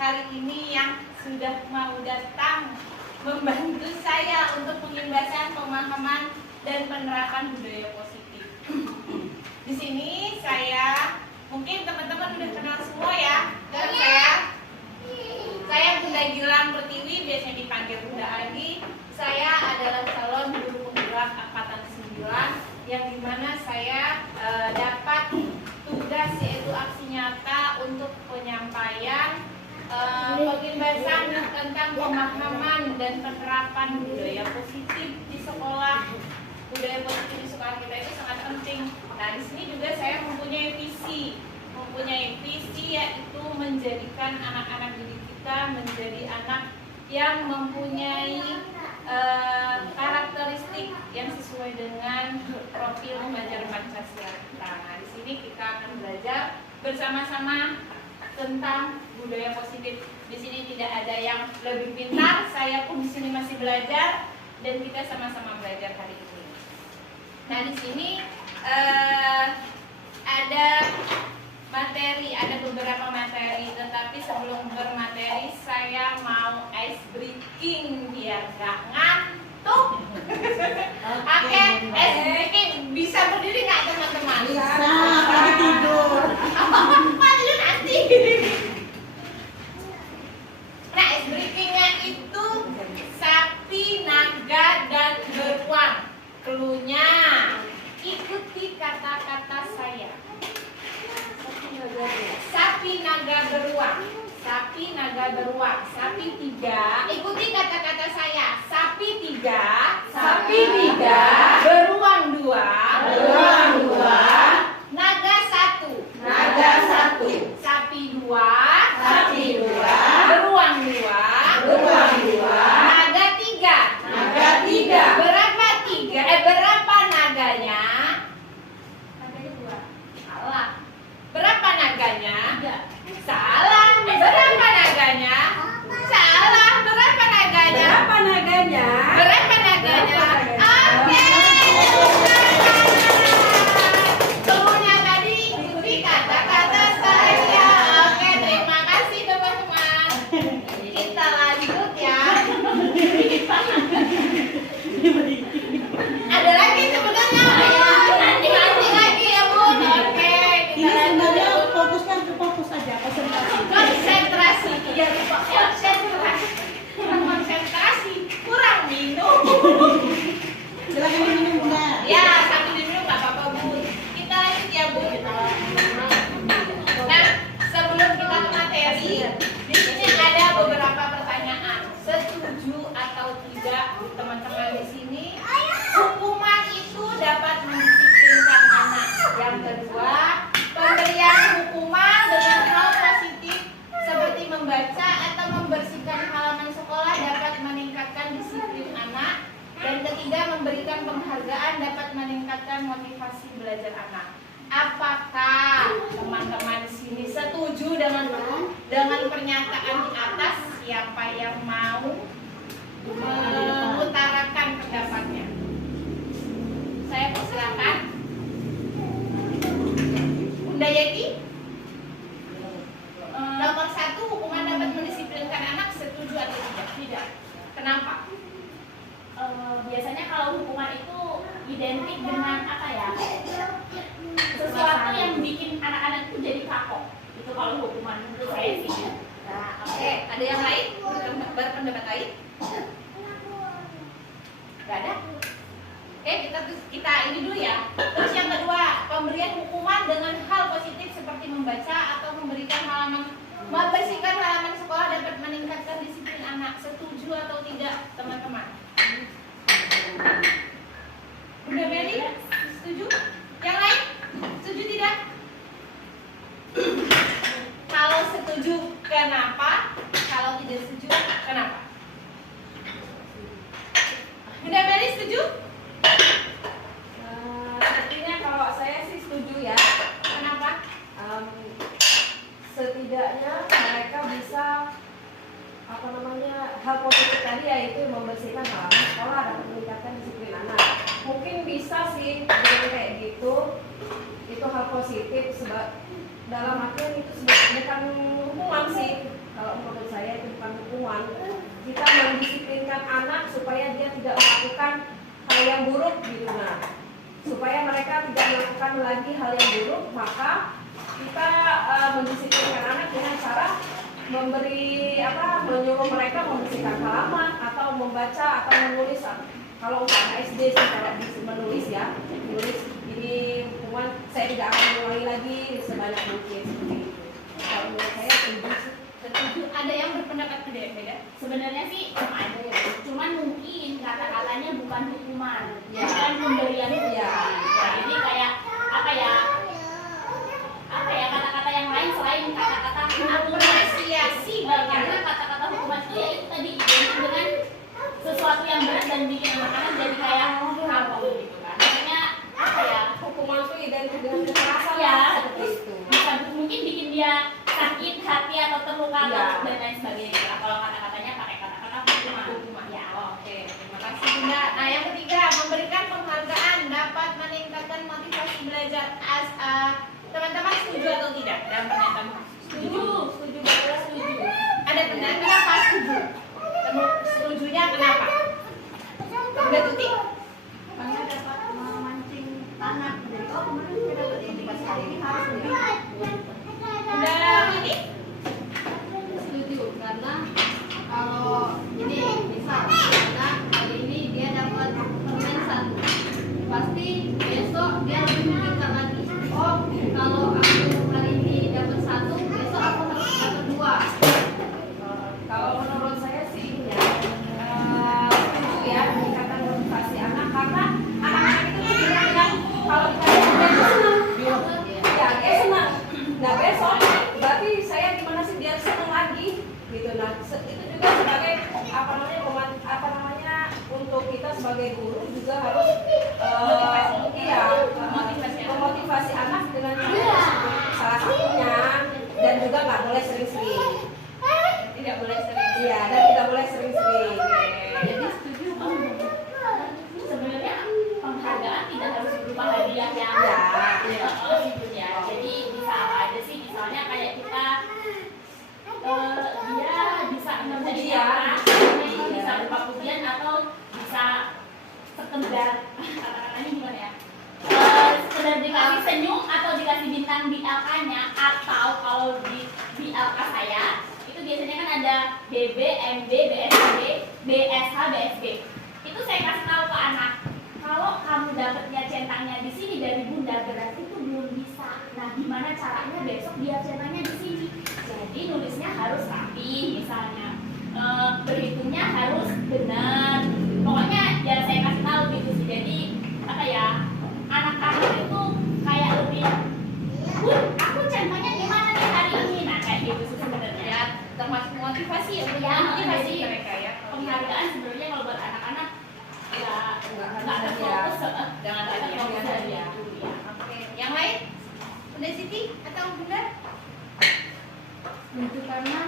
hari ini yang sudah mau datang membantu saya untuk pengibasan pemahaman dan penerapan budaya positif. Di sini saya, mungkin teman-teman udah kenal semua ya. Dan saya Bunda Gilang Pertiwi, biasanya dipanggil Bunda Agi. Saya adalah calon guru penggerak angkatan 9 yang dimana saya dapat tugas yaitu aksi nyata untuk penyampaian pengibasan tentang pemahaman dan penerapan budaya positif di sekolah. Budaya positif di sekolah kita itu sangat penting. Nah, di sini juga saya mempunyai visi yaitu menjadikan anak-anak didik kita menjadi anak yang mempunyai karakteristik yang sesuai dengan profil pelajar Pancasila kita. Nah, di sini kita akan belajar bersama-sama tentang budaya positif. Di sini tidak ada yang lebih pintar, saya pun di sini masih belajar dan kita sama-sama belajar hari ini. Nah, di sini ada materi, ada beberapa materi, tetapi sebelum bermateri saya mau ice breaking biar gak ngantuk. Oke, ice breaking bisa berdiri nggak teman-teman? Bisa, tapi tidur. Malu nanti. Nah, ice breakingnya itu sapi, naga, dan beruang. Cluenya ikuti kata-kata saya. Sapi, naga, beruang. Sapi, naga, beruang. Sapi 3. Ikuti kata-kata saya. Sapi 3. Sapi 3. Beruang 2. Beruang 2. Naga 1. Naga 1. Sapi 2. Sapi 2. Beruang 2. Beruang 2. Naga 3. Naga 3. Berapa 3? Berapa naganya? Naganya 2. Salah. Berapa naganya? 3. Salah. Berapa naganya? Salah. Berapa naganya? Berapa naganya? Berapa naganya? Oke. Semuanya tadi ikuti kata-kata saya. Oke, terima kasih teman-teman. Kita lanjut ya. Ada lagi sebenarnya. Nanti lagi ya Bun. Oke, Ini kita sebenarnya lanjut. fokuskan ke fokus aja, konsentrasi. Konsentrasi. Ya lupa konsentrasi. Kurang konsentrasi, kurang minum. Silakan diminum, Bunda. Ya, sambil diminum nggak apa-apa Bun. Kita lanjut ya Bun. Nah, sebelum kita ke materi, di sini ada beberapa pertanyaan. Setuju atau tidak teman-teman di sini? Hukuman itu dapat mendisiplinkan anak. Yang kedua, pemberian hukuman dengan hal positif seperti membaca atau membersihkan halaman sekolah dapat meningkatkan disiplin anak. Dan ketiga, memberikan penghargaan dapat meningkatkan motivasi belajar anak. Apakah teman-teman di sini setuju dengan pernyataan di atas? Siapa yang mau mengutarakan pendapatnya? Saya persilakan. Bunda Yeti. Nomor 1, hukuman dapat mendisiplinkan anak, setuju atau tidak? Tidak. Kenapa? Biasanya kalau hukuman itu identik dengan apa ya? Sesuatu yang bikin anak-anak itu jadi kapok. Itu kalau hukuman menurut saya sih. Nah, oke. Ada yang lain? Berpendapat lain? Gak ada? Oke, kita ini dulu ya. Terus yang kedua, pemberian hukuman dengan hal positif seperti membaca atau membersihkan halaman sekolah dapat meningkatkan disiplin anak. Setuju atau tidak, teman-teman? Bunda Meli, setuju? Yang lain? Setuju tidak? Kalau setuju, kenapa? Kalau tidak setuju, kenapa? Bunda Meli setuju? Sepertinya kalau saya sih setuju ya. Kenapa? Setidaknya mereka bisa hal positif tadi yaitu membersihkan halaman sekolah dapat meningkatkan disiplin anak. Mungkin bisa sih dengan kayak gitu, itu hal positif sebab dalam artian itu bukan hukuman sih, kalau menurut saya itu bukan hukuman. Kita mendisiplinkan anak supaya dia tidak melakukan hal yang buruk gitu. Nah, supaya mereka tidak melakukan lagi hal yang buruk, maka kita mendisiplinkan anak dengan cara menyuruh mereka membersihkan halaman atau membaca atau menulis. Kalau anak SD sih kalau menulis ya, menulis ini hukuman saya tidak akan mengulangi lagi sebanyak mungkin seperti itu. Kalau menurut saya Setuju. Ada yang berpendapat beda? Sebenarnya sih ada ya, cuman mungkin kata-katanya bukan hukuman, Ya. bukan pemberian hukuman. Ya. Ya, jadi kayak apa ya kata-kata yang lain selain kata-kata hukuman. Apresiasi Karena kata-kata hukuman itu ya itu tadi identik dengan sesuatu yang berat dan bikin anak-anak jadi kayak kapok gitu kan. Makanya apa ya, hukuman itu identik dengan kekerasan ya seperti terus itu. bisa mungkin bikin dia sakit hati atau terluka Ya. dan lain sebagainya. Nah, kalau kata-katanya pakai kata-kata hukuman. Ya. Oke, terima kasih Bunda. Nah, yang ketiga, memberikan penghargaan dapat meningkatkan motivasi belajar. Teman-teman setuju atau tidak dalam pernyataan? Setuju banget, setuju. Ada benar kenapa setuju? Setujunya kenapa? Udah Tuti? Karena dapat memancing anak. Jadi kemarin saya dapat motivasi hari ini harus lebih. Udah ini? Setuju karena kalau ini misal anak hari ini dia dapat permen 1, pasti besok dia lebih memikirkan lagi. Oh, kalau aku hari ini dapat 1, besok aku harus dapat 2. Kalau menurut saya sih ini ya, setuju ya meningkatkan motivasi anak karena anak-anak itu bilang kalau kita senang, ya dia senang. Nah besok berarti saya gimana sih biar senang lagi gitu. Nah itu juga sebagai untuk kita sebagai guru juga harus memotivasi anak dengan salah satunya, dan juga nggak boleh sering-sering. Tidak boleh sering. Iya, dan tidak boleh sering-sering. Jadi setuju banget. Sebenarnya penghargaan tidak harus berupa hadiah yang gitu ya. Jadi bisa apa aja sih, misalnya kayak kita dia bisa menjadi bisa berupa pujian atau bisa sekedar kata-katanya gimana ya? Sekedar dikasih senyum atau dikasih bintang di LK-nya, atau kalau di LK saya itu biasanya kan ada BB, MB, BSB, BSH, BSB. Itu saya kasih tahu ke anak, kalau kamu dapatnya centangnya di sini dari bunda berarti itu belum bisa. Nah, gimana caranya besok biar centangnya di sini? Jadi nulisnya harus rapi, misalnya berhitungnya harus benar. Pokoknya ya saya kasih tahu gitu sih. Jadi apa ya, anak-anak itu kayak lebih, aku centangnya gimana nih hari ini? Nah kayak gitu sih sebenarnya. Ya, termasuk motivasi ya, Ya, motivasi jadi mereka ya. penghargaan sebenarnya kalau buat anak-anak ya nggak terfokus, Jangan nggak hadiah. terfokus hadiah. Ya. Oke, yang lain? Bunda Siti atau Bunda? Setuju karena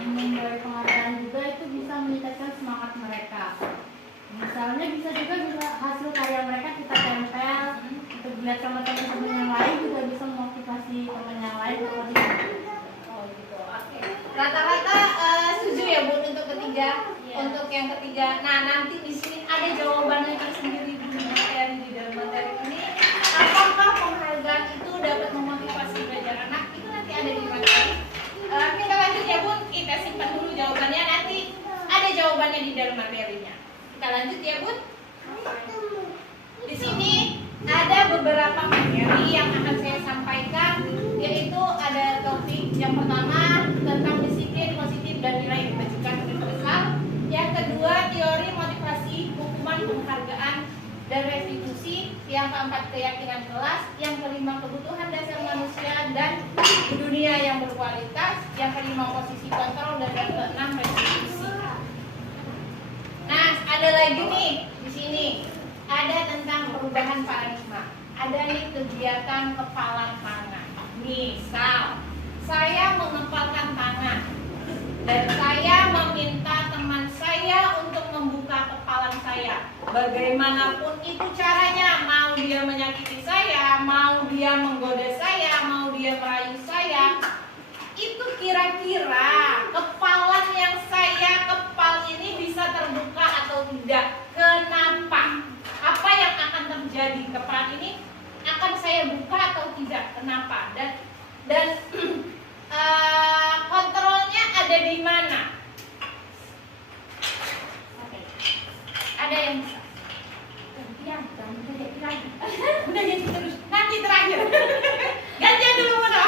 memberi penghargaan juga itu bisa meningkatkan semangat mereka. Misalnya bisa juga hasil karya mereka kita tempel untuk dilihat sama teman-teman yang lain, juga bisa memotivasi teman yang lain untuk lebih baik. Oh gitu. Oke. Rata-rata setuju ya Bu untuk ketiga. Iya. Untuk yang ketiga. Nah, nanti di sini ada jawabannya tersendiri di dalam materi ini. Apakah penghargaan itu dapat memotivasi belajar anak? Itu nanti ada di materi. Kita lanjut ya Bu. Kita simpan dulu jawabannya, nanti ada jawabannya di dalam materinya. Kita lanjut ya Bu. Di sini ada beberapa materi yang akan saya sampaikan, yaitu ada topik yang pertama tentang disiplin positif dan nilai kebajikan universal. Yang kedua, teori motivasi, hukuman, penghargaan, dan restitusi. Yang keempat, keyakinan kelas. Yang kelima, kebutuhan dasar manusia dan dunia yang berkualitas. Yang kelima, posisi kontrol, dan yang keenam, restitusi. Nah, ada lagi nih di sini. Ada tentang perubahan paradigma. Ada nih kegiatan kepalan tangan. Misal, saya mengepalkan tangan dan saya meminta teman saya untuk membuka kepalan saya. Bagaimanapun itu caranya, mau dia menyakiti saya, mau dia menggoda saya, mau dia merayu saya, itu kira-kira kepalan yang saya kepal ini bisa terbuka atau tidak? Kenapa? Apa yang akan terjadi? Kepalan ini akan saya buka atau tidak? Kenapa? Dan kontrolnya ada di mana? Ada yang bisa? Gantian, udah jadi lagi. Udah jadi terus. Nanti terakhir. Gantian dulu Bunda.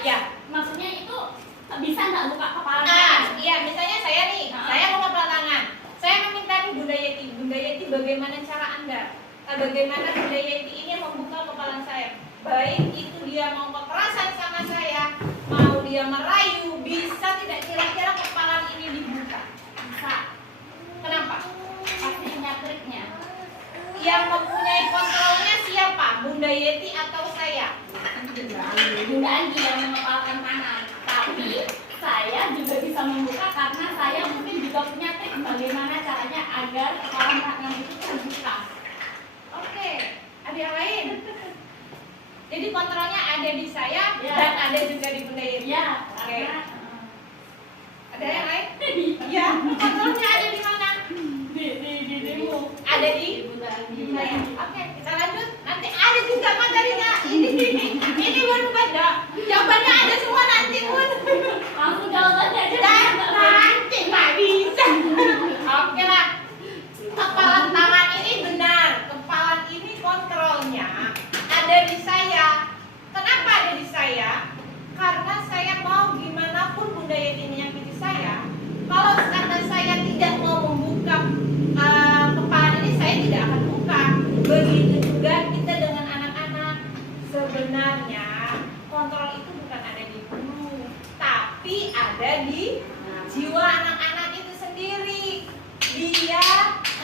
Ya. Maksudnya itu bisa nggak buka kepala? Iya, misalnya saya nih, saya mau kepala tangan. Saya meminta nih Bunda Yeti, bagaimana cara Anda? Bagaimana Bunda Yeti ini membuka kepala saya? Baik itu dia mau kekerasan sama saya, mau dia merayu, bisa tidak kira-kira kepala ini dibuka? Bisa. Kenapa? Pasti punya triknya. Yang mempunyai kontrolnya siapa? Bunda Yeti atau saya? Bunda Anggi yang mengepalkan tangan. Tapi saya juga bisa membuka karena saya mungkin juga punya trik bagaimana caranya agar kepala tangan itu terbuka. Oke, ada yang lain? Jadi kontrolnya ada di saya Ya. dan ada juga di Bunda Yeti. Iya, Oke. karena Ada yang lain? Iya. Kontrolnya ada di mana? di demo. Ada di Bunda Anggi. Bunda Yeti. Oke, kita lanjut. Nanti ada juga materinya. Ini Bun Bunda. Jawabannya ada semua nanti Bun. Langsung jawabannya aja. Dan nanti nggak bisa. Oke lah. Kepalan tangan ini benar. Kepalan ini kontrolnya ada di saya. Kenapa ada di saya? Karena saya mau gimana pun Bunda Yeti menyakiti saya. Kalau karena saya tidak mau membuka kepalan ini, saya tidak akan buka. Begitu juga kita dengan anak-anak. Sebenarnya kontrol itu bukan ada di guru, tapi ada di jiwa anak-anak itu sendiri. Dia,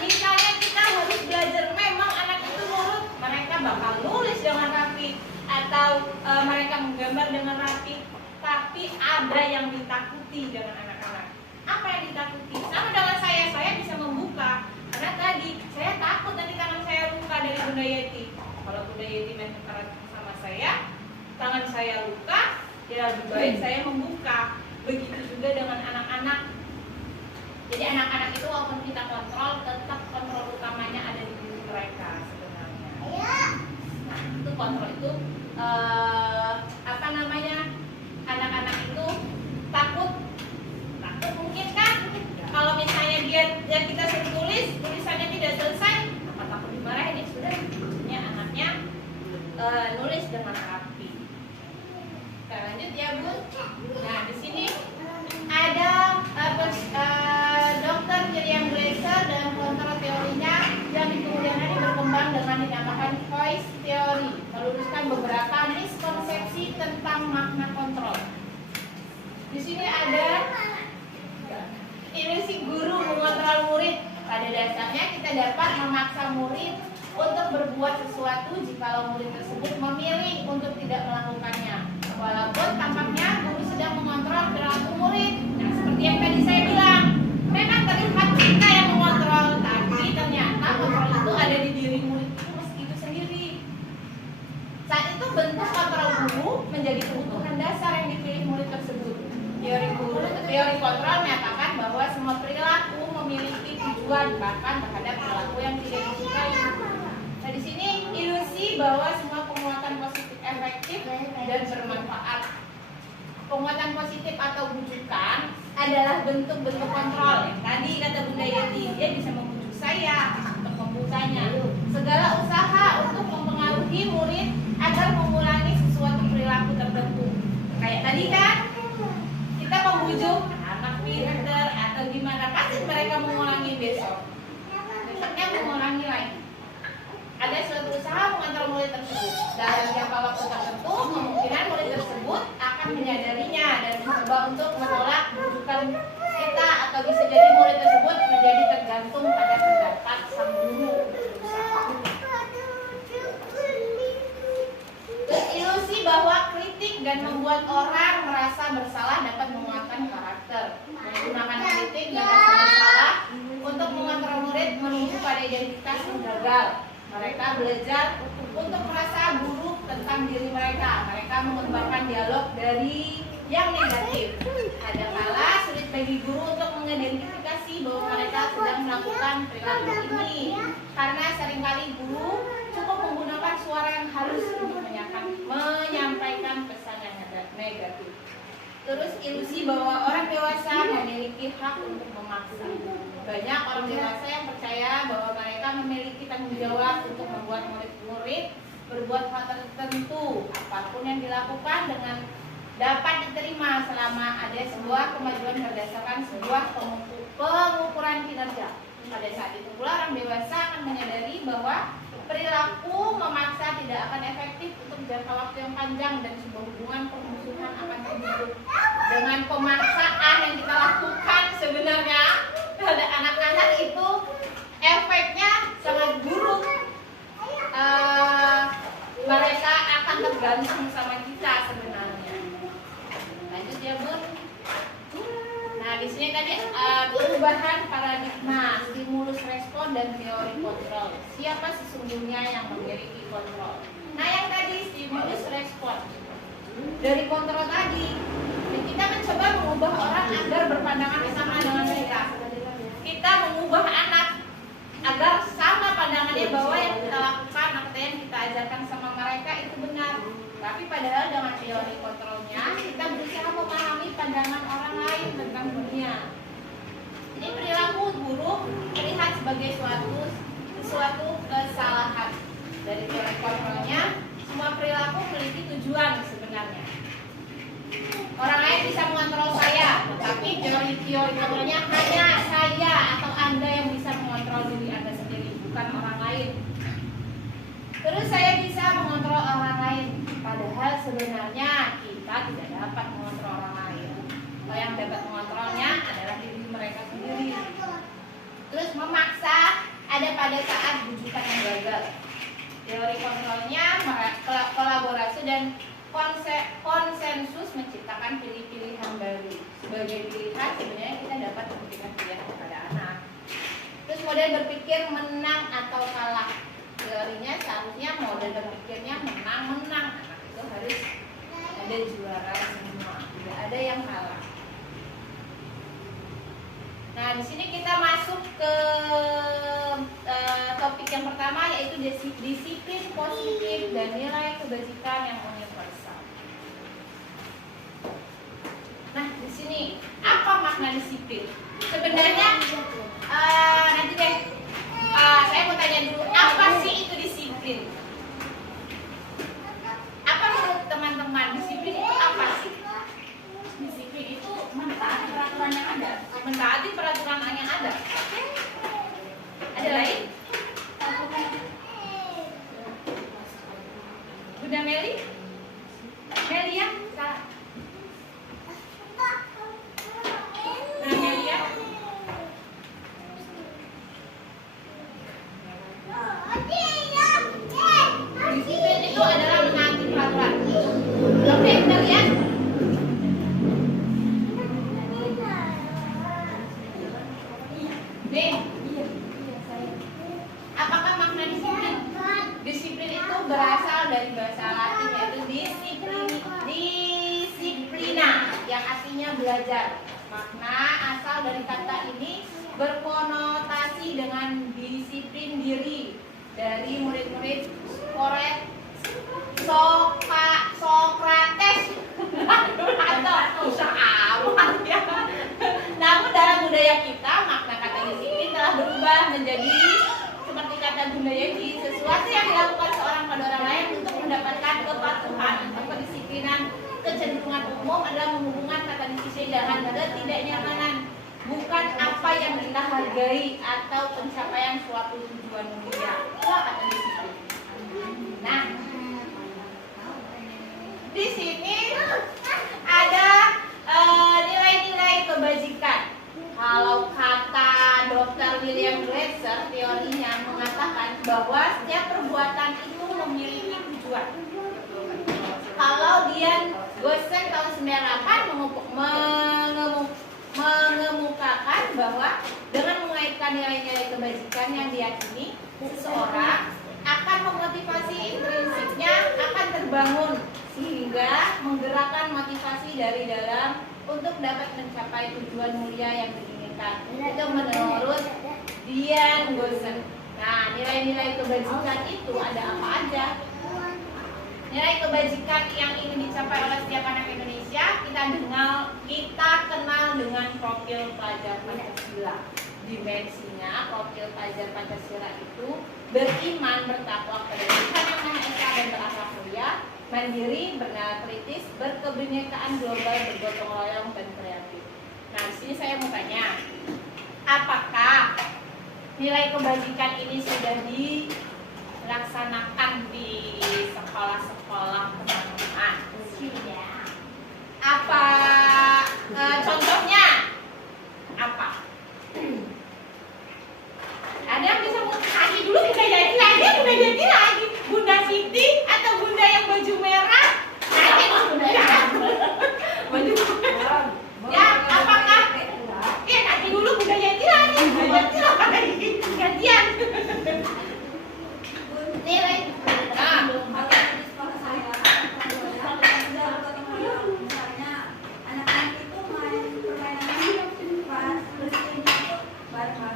misalnya kita harus belajar, memang anak itu nurut, mereka bakal nulis dengan rapi atau mereka menggambar dengan rapi. Tapi ada yang ditakuti dengan anak-anak. Apa yang ditakuti? Sama dengan saya bisa membuka. Karena tadi saya takut nanti tangan saya luka dari Bunda Yeti. Kalau Bunda Yeti main kekerasan sama saya, tangan saya luka, ya lebih baik saya membuka. Begitu juga dengan anak-anak. Jadi anak-anak itu walaupun kita kontrol, tetap kontrol utamanya ada di diri mereka sebenarnya. Nah, itu kontrol itu apa namanya? Anak-anak itu takut mungkin kan? Kalau misalnya dia kita suruh tulisannya tidak selesai, apa takut dimarahin? Ya sudah, ya anaknya nulis dengan rapi. Kita lanjut ya Bun. Nah di sini ada Dr. Miriam Glaser dan kontrol teorinya yang di kemudian hari berkembang dengan dinamakan voice theory, meluruskan beberapa miskonsepsi tentang makna kontrol. Di sini ada ilusi guru mengontrol murid. Pada dasarnya kita dapat memaksa murid untuk berbuat sesuatu jikalau murid tersebut memilih untuk tidak melakukannya. Walaupun tampaknya guru sedang mengontrol perilaku murid. Nah, seperti yang tadi saya bilang, memang terlihat kita yang mengontrol, tapi ternyata kontrol itu ada di diri murid itu sendiri. Saat itu bentuk kontrol guru menjadi kebutuhan dasar yang dipilih murid tersebut. Teori kontrol menyatakan bahwa semua perilaku memiliki tujuan bahkan terhadap perilaku yang tidak disukai. Nah di sini ilusi bahwa semua penguatan positif efektif dan bermanfaat. Penguatan positif atau bujukan adalah bentuk-bentuk kontrol. Yang tadi kata Bunda Yeti, dia bisa membujuk saya untuk membukanya. Segala usaha untuk mempengaruhi murid agar mengulangi sesuatu perilaku tertentu. Kayak tadi kan, kita membujuk anak pinter atau gimana, pasti mereka mengulangi besoknya mengulangi lagi. Ada suatu usaha mengontrol murid tersebut. Dalam jangka waktu tertentu, kemungkinan murid tersebut akan menyadarinya dan mencoba untuk menolak bujukan kita, atau bisa jadi murid tersebut menjadi tergantung pada pendapat sang guru. Ilusi bahwa kritik dan membuat orang merasa bersalah dapat menguatkan karakter. Menggunakan kritik dan rasa bersalah untuk mengontrol murid menuju pada identitas yang gagal. Mereka belajar untuk merasa buruk tentang diri mereka. Mereka mengembangkan dialog dari yang negatif. Kadangkala sulit bagi guru untuk mengidentifikasi bahwa mereka sedang melakukan perilaku ini, karena seringkali guru cukup menggunakan suara yang halus untuk menyampaikan pesan yang negatif. Terus ilusi bahwa orang dewasa memiliki hak untuk memaksa. Banyak orang dewasa yang percaya bahwa mereka memiliki tanggung jawab untuk membuat murid-murid berbuat hal tertentu. Apapun yang dilakukan dengan dapat diterima selama ada sebuah kemajuan berdasarkan sebuah pengukuran kinerja. Pada saat itu pula orang dewasa akan menyadari bahwa perilaku memaksa tidak akan efektif untuk jangka waktu yang panjang dan sebuah hubungan permusuhan akan terbentuk. Dengan pemaksaan yang kita lakukan sebenarnya pada anak-anak itu efeknya sangat buruk. Mereka akan tergantung sama kita sebenarnya. Lanjut ya Bun. Nah di sini tadi perubahan paradigma, stimulus respon dan teori kontrol. Siapa sesungguhnya yang memiliki kontrol? Nah yang tadi stimulus respon dari kontrol tadi, kita mencoba mengubah orang agar berpandangan sama dengan kita. Kita mengubah anak agar sama pandangannya bahwa yang kita lakukan atau yang kita ajarkan sama mereka itu benar. Tapi padahal dengan teori kontrolnya kita berusaha memahami pandangan orang lain tentang dunia. Ini perilaku buruk terlihat sebagai suatu kesalahan. Dari teori kontrolnya, semua perilaku memiliki tujuan sebenarnya. Orang lain bisa mengontrol saya, tetapi teori kontrolnya hanya saya atau Anda yang bisa mengontrol diri Anda sendiri, bukan orang lain. Terus saya bisa mengontrol orang lain, padahal sebenarnya kita tidak dapat mengontrol orang lain. Yang dapat mengontrolnya adalah diri mereka sendiri. Terus memaksa ada pada saat bujukan yang gagal. Teori kontrolnya kolaborasi dan konsensus menciptakan pilihan baru. Sebagai pilihan sebenarnya kita dapat memberikan pilihan kepada anak. Terus model berpikir menang atau kalah. Teorinya seharusnya model berpikirnya menang-menang. Anak itu harus ada juara semua, tidak ada yang kalah. Nah, di sini kita masuk ke topik yang pertama, yaitu disiplin positif dan nilai kebajikan yang universal. Nah, di sini apa makna disiplin? Sebenarnya nanti deh, saya mau tanya dulu, apa sih itu disiplin? Apa menurut teman-teman disiplin itu apa sih? Disiplin itu mentaati peraturan yang ada. Mentaati peraturan yang ada. Ada lain? Bunda Meli? Melia? Salah. Nah, Melia? Disiplin itu adalah menaati peraturan. Oke, kita lihat. Nih, apakah makna disiplin? Disiplin itu berasal dari bahasa Latin, yaitu disiplina, yang artinya belajar. Makna asal dari kata ini berkonotasi dengan disiplin diri dari murid-murid Sokrates atau amat ya. Namun dalam budaya kita makna kata disiplin telah berubah menjadi seperti kata Bunda Yeti, sesuatu yang dilakukan seorang pada orang lain untuk mendapatkan kepatuhan atau kedisiplinan. Kecenderungan umum adalah menghubungkan kata disiplin dengan ketidaknyamanan, bukan apa yang kita hargai atau pencapaian suatu tujuan mulia. Itulah kata disiplin. Nah, di sini ada nilai-nilai kebajikan. Kalau kata Dr. William Glasser, teorinya mengatakan bahwa setiap perbuatan itu memiliki tujuan. Kalau Dian Gosen tahun 98 mengemukakan bahwa dengan mengaitkan nilai-nilai kebajikan yang diyakini, seseorang akan memotivasi intrinsiknya akan terbangun sehingga menggerakkan motivasi dari dalam untuk dapat mencapai tujuan mulia yang diinginkan. Itu menurut Dian Gosen. Nah, nilai-nilai kebajikan itu ada apa aja? Nilai kebajikan yang ingin dicapai oleh setiap anak Indonesia kita kenal dengan profil pelajar Pancasila. Dimensinya profil pelajar Pancasila itu beriman, bertakwa kepada Tuhan Yang Maha Esa dan berakhlak mulia, mandiri, bernalar kritis, berkebinekaan global, bergotong royong dan kreatif. Nah, di sini saya mau tanya, apakah nilai kebajikan ini sudah dilaksanakan di sekolah-sekolah teman-teman? Sudah. Apa contohnya? Apa? Ada yang bisa kasih dulu, udah jadi lagi. Bunda Siti atau Bunda yang baju merah? Nanti Bunda yang baju merah. Ya, apakah? Ya, nanti dulu Bunda jadi lagi. Gantian. Nilai. Nah, oke.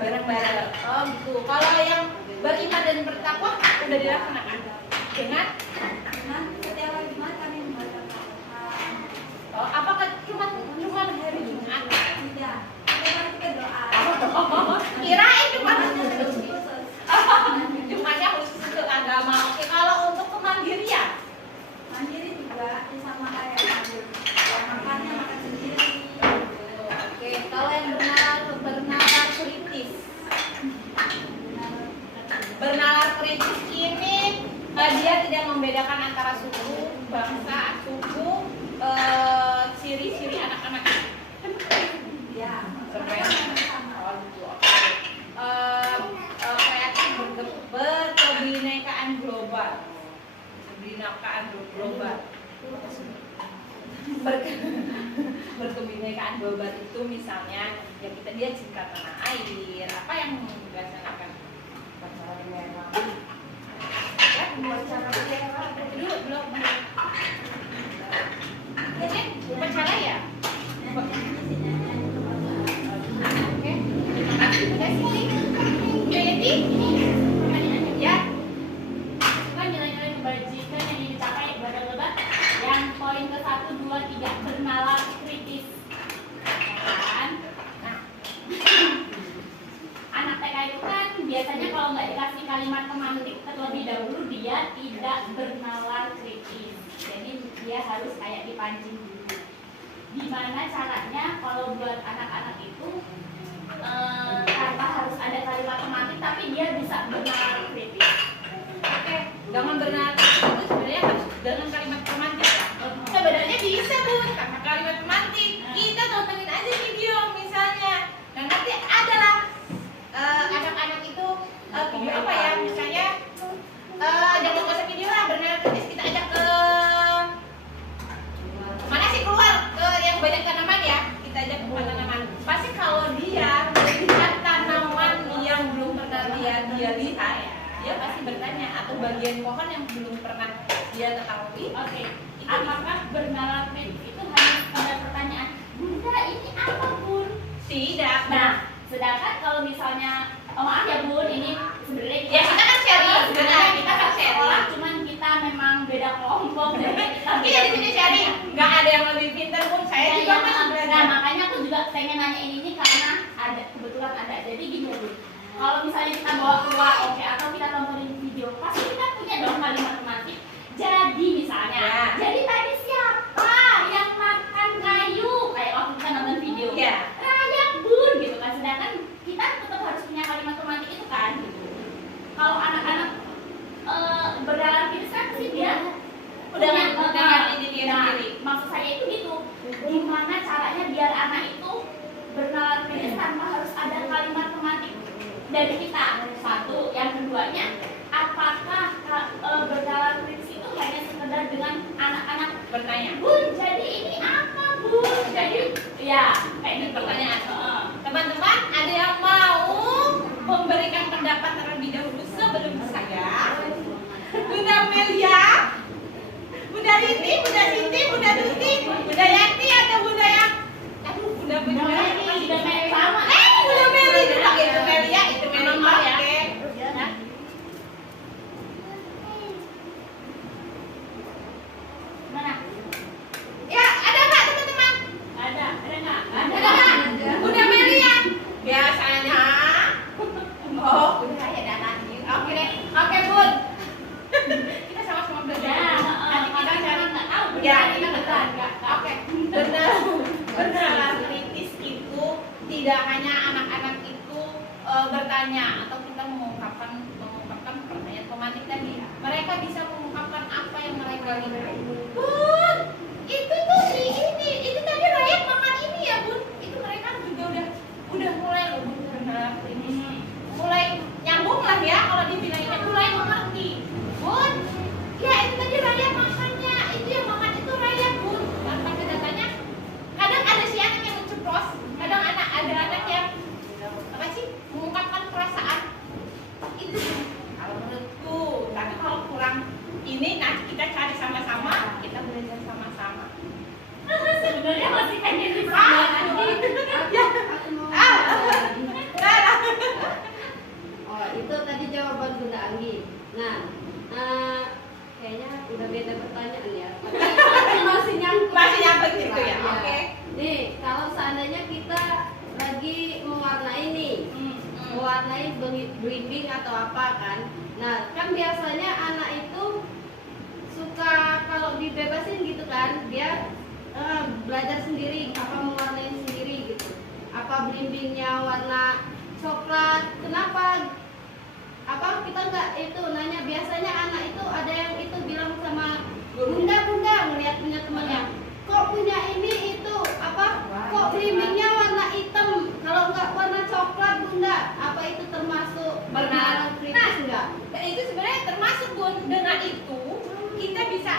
Bareng-bareng. Oh gitu. Kalau yang beriman dan bertakwa udah dilaksanakan dengan setiap hari Jumat kami membaca Al-Quran. oh, apakah cuma hari Jumat? Tidak, setiap hari kita doa. Kirain cuma Jumatnya khusus untuk agama. Oke, kalau untuk kemandirian Mandiri juga sama kayak makannya makan sendiri. oke, kalau yang bernalar kritis. Bernalar kritis ini dia tidak membedakan antara suku, bangsa, suku, ciri-ciri anak-anak. Ya, Keren. Oh, gitu. Oke. Kreatif berkebinekaan global. Berkebinekaan global. Berkebinekaan global itu misalnya ya kita lihat cinta tanah air, apa yang dilaksanakan upacara merah. Ya, upacara merah. Dulu belum. Ini upacara ya? Oke, terima kasih Bunda Siti. Udah Yeti? Ya. Kan nilai-nilai kebajikan yang dicapai Badan yang poin ke 1, 2, 3 bernalar kritis. Ya kan? Nah, anak TK itu kan biasanya kalau nggak dikasih kalimat pemantik terlebih dahulu dia tidak bernalar kritis. Jadi dia harus kayak dipancing dulu. Gimana caranya kalau buat anak-anak itu tanpa harus ada kalimat pemantik tapi dia bisa bernalar kritis. Oke, dengan bernalar kritis itu sebenarnya harus dengan kalimat pemantik ya. Sebenarnya bisa Bun, karena kalimat pemantik. Kita tontonin aja video misalnya. Nah nanti adalah anak-anak itu video apa ya? Misalnya jangan usah video lah, bernalar kritis kita ajak ke mana sih keluar ke yang banyak tanaman ya. Kita ajak ke tanaman. Pasti kalau dia melihat tanaman yang belum pernah dia lihat, dia pasti bertanya atau bagian pohon yang belum pernah dia ketahui. Oke, apakah bernalar kritis itu hanya pada pertanyaan, Bunda ini apa Bun? Tidak. Nah, sedangkan kalau misalnya, oh maaf ya Bun, ini sebenarnya Ya, kita kan sharing. sebenarnya kita kan sharing. sekolah, cuman kita memang beda kelompok, jadi kita Iya di sini sharing. Nggak ada yang lebih pintar Bun. Saya juga masih Nah, belajar. makanya aku juga pengen nanya ini karena ada kebetulan ada. Jadi gini Bun, kalau misalnya kita bawa keluar oke atau kita tontonin video, pasti kita punya dong kalimat pemantik. Jadi misalnya, Ya. jadi tadi siapa yang makan kayu? Kayak waktu kita nonton video. Ya. Rakyat Bun gitu kan. Sedangkan kita tetap harus punya kalimat pemantik itu kan. Gitu. Kalau anak-anak berdalam kritis kan pasti dia Udah ngerti diri nah, sendiri. maksud saya itu gitu. Gimana caranya biar anak itu bernalar kritis tanpa harus ada kalimat pemantik dari kita. Satu, yang keduanya, apakah bernalar kritis itu hanya sekedar dengan anak-anak Bertanya. Bun, jadi ini apa Bun? Jadi ya kayak gitu. Pertanyaan. Heeh. Teman-teman, ada yang mau memberikan pendapat terlebih dahulu sebelum saya? Bunda Melia, Bunda Siti, Bunda Siti, Bunda Tuti, Bunda Yati atau Bunda yang aduh Bunda Bunda Meli, Bunda Meli sama. Bunda Meli juga itu Meli ya, itu Meli Nomor ya. oke. Nah, mana? Ya, ada nggak teman-teman? Ada nggak? Ada nggak? Bunda Meli ya? Biasanya. Oh, Bunda ya dan Andi. Oke deh, oke Bun. Kita sama-sama belajar. Ya, Nanti kita cari. nggak tahu. Ya, kita beneran nggak? Oke, benar kritis itu tidak hanya anak-anak itu bertanya atau kita mengungkapkan pertanyaan pemantik tadi. Mereka bisa mengungkapkan apa yang mereka lihat. Bun, itu tuh di ini, itu tadi rakyat makan ini ya Bun. Itu mereka juga udah mulai loh Bun karena kritis. Mulai nyambung lah ya kalau dibilangnya mulai mengerti. Bun, ya itu tadi rakyat makannya, itu yang makan itu rakyat Bun. Tanpa kita tanya, kadang ada si anak yang menceplos, kadang ada anak yang apa sih mengungkapkan perasaan itu Bun. Kalau menurutku, tapi kalau kurang ini nanti kita cari sama-sama, kita belajar sama-sama. Sebenarnya masih hanya di Ah, Ya, aku mau Oh, itu tadi jawaban Bunda Anggi. Nah, kayaknya udah beda pertanyaan ya. Tapi masih nyangkut. Masih nyambung gitu ya, Nah, oke. Nih, kalau seandainya kita lagi mewarnai nih, mewarnai belimbing atau apa kan. Nah, kan biasanya anak itu suka kalau dibebasin gitu kan, dia belajar sendiri apa mewarnai sendiri gitu. Apa belimbingnya warna coklat, kenapa? Apa kita nggak itu nanya, biasanya anak itu ada yang itu bilang sama bunda melihat punya temannya, kok punya ini itu apa, kok belimbingnya warna hitam, kalau nggak warna coklat bunda, apa itu termasuk Benar. kritis enggak? Dan itu sebenarnya termasuk Bun. Dengan itu kita bisa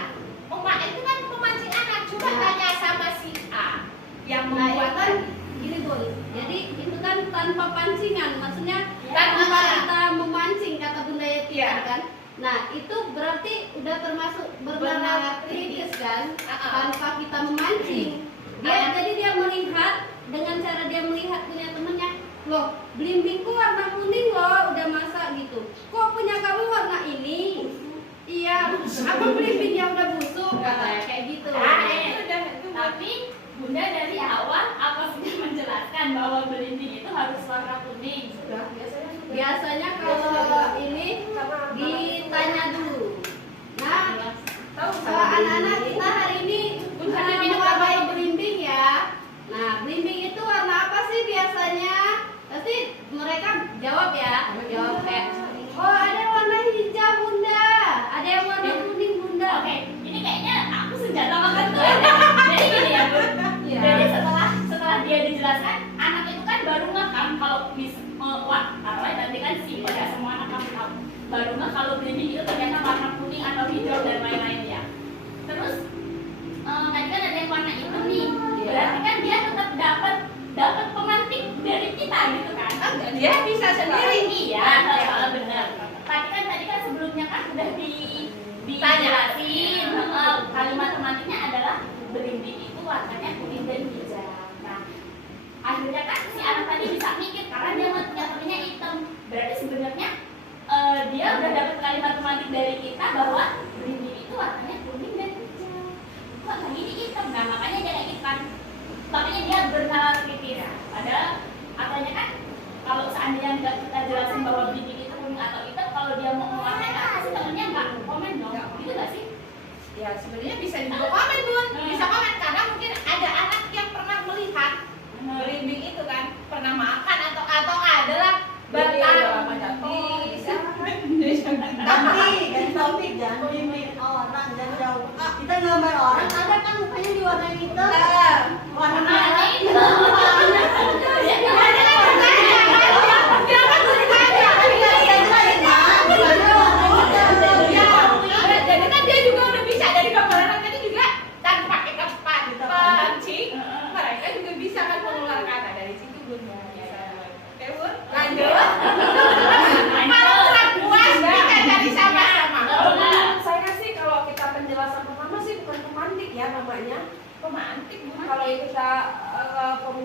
itu kan memancing anak. Coba Nah. tanya sama si A yang Nah itu membuat kan tadi. gini Bun, jadi itu kan tanpa pancingan, maksudnya Tanpa- tanpa kita memancing kata Bunda Yati Iya. kan. Nah itu berarti udah termasuk Benar bernama kritis kan, tanpa kita memancing. Jadi dia melihat dengan cara dia melihat punya temennya, loh belimbingku warna kuning loh, udah masak gitu. Kok punya kamu warna ini? Iya, apa belimbingnya udah busuk katanya kayak gitu. Itu udah itu Bun. Tapi Bunda dari awal apa sudah menjelaskan bahwa belimbing itu harus warna kuning? Biasanya kalau ini ditanya dulu. Nah, anak-anak kita hari ini karena mewarnai belimbing ya. Nah, belimbing itu warna apa sih biasanya? Pasti mereka jawab ya. Jawab kayak, oh ada warna hijau bunda, ada yang warna kuning bunda. Oke, ini kayaknya aku senjata makan tuh. Jadi gini ya Bun. Iya. Jadi setelah dia dijelaskan, anak itu kan baru ngekam kalau wah taruhnya nanti kan sih pada semua anak kamu tahu. Baru nggak kalau belimbing itu ternyata warna kuning atau hijau dan lain-lain ya. Terus tadi kan ada yang warna hitam nih. Berarti kan dia tetap dapat pemantik dari kita gitu kan? Dia bisa sendiri. Iya, benar. Tapi kan tadi kan sebelumnya kan udah dijelasin kalimat pemantiknya adalah belimbing itu warnanya kuning dan hijau. Nah, akhirnya kan si anak tadi bisa mikir karena dia nyatanya hitam. Berarti sebenarnya dia udah dapat kalimat pemantik dari kita bahwa belimbing itu warnanya kuning dan hijau. Kok yang ini hitam? Nah, makanya dia kayak gitu kan. Makanya dia bernalar kritis. Padahal katanya kan kalau seandainya nggak kita jelasin bahwa belimbing itu kuning atau hitam, kalau dia mau mewarnai apa sih temennya nggak komen dong, gitu nggak sih? Ya sebenarnya bisa juga komen Bun. Bisa komen karena mungkin ada anak yang pernah melihat belimbing itu kan, pernah makan atau adalah batang. Ganti topik jangan bimbing orang dan jauh. Kita gambar orang ada kan mukanya diwarnai hitam, warna merah. Jadi kan dia juga udah bisa dari gambaran tadi juga tanpa pakai pancing, mereka juga bisa kan mengeluarkan kata dari situ Bun. Oke Bun, lanjut. Kalau kurang puas kita cari sama-sama. Saya sih kalau kita penjelasan pertama sih bukan Pemantik Bu. Kalau kita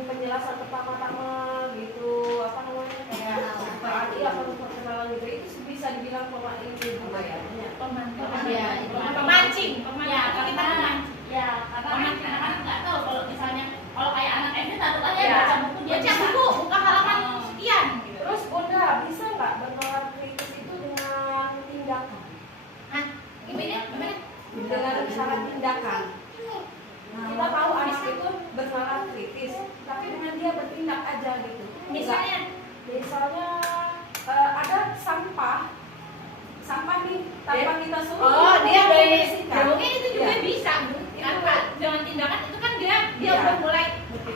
penjelasan pertama-tama gitu, apa namanya, kayak berarti apa perkenalan gitu, itu bisa dibilang pemantik juga ya. Iya, Pemancing. Ya, Atau kita karena pemancing. ya karena anak-anak nggak tahu kalau misalnya kalau kayak anak SD takut aja Ya. baca buku dia Baca bisa. buku, buka halaman sekian. Gitu. Terus Bunda bisa nggak bernalar kritis itu dengan tindakan? Hah? Gimana? Dengan syarat tindakan. Kita tahu anak itu bernalar kritis, tapi dengan dia bertindak aja gitu. Misalnya ada sampah nih tanpa kita suruh. Oh, dia dari bersihkan. mungkin itu juga Iya. bisa, Bu. Tanpa dengan tindakan itu kan dia Iya. udah mulai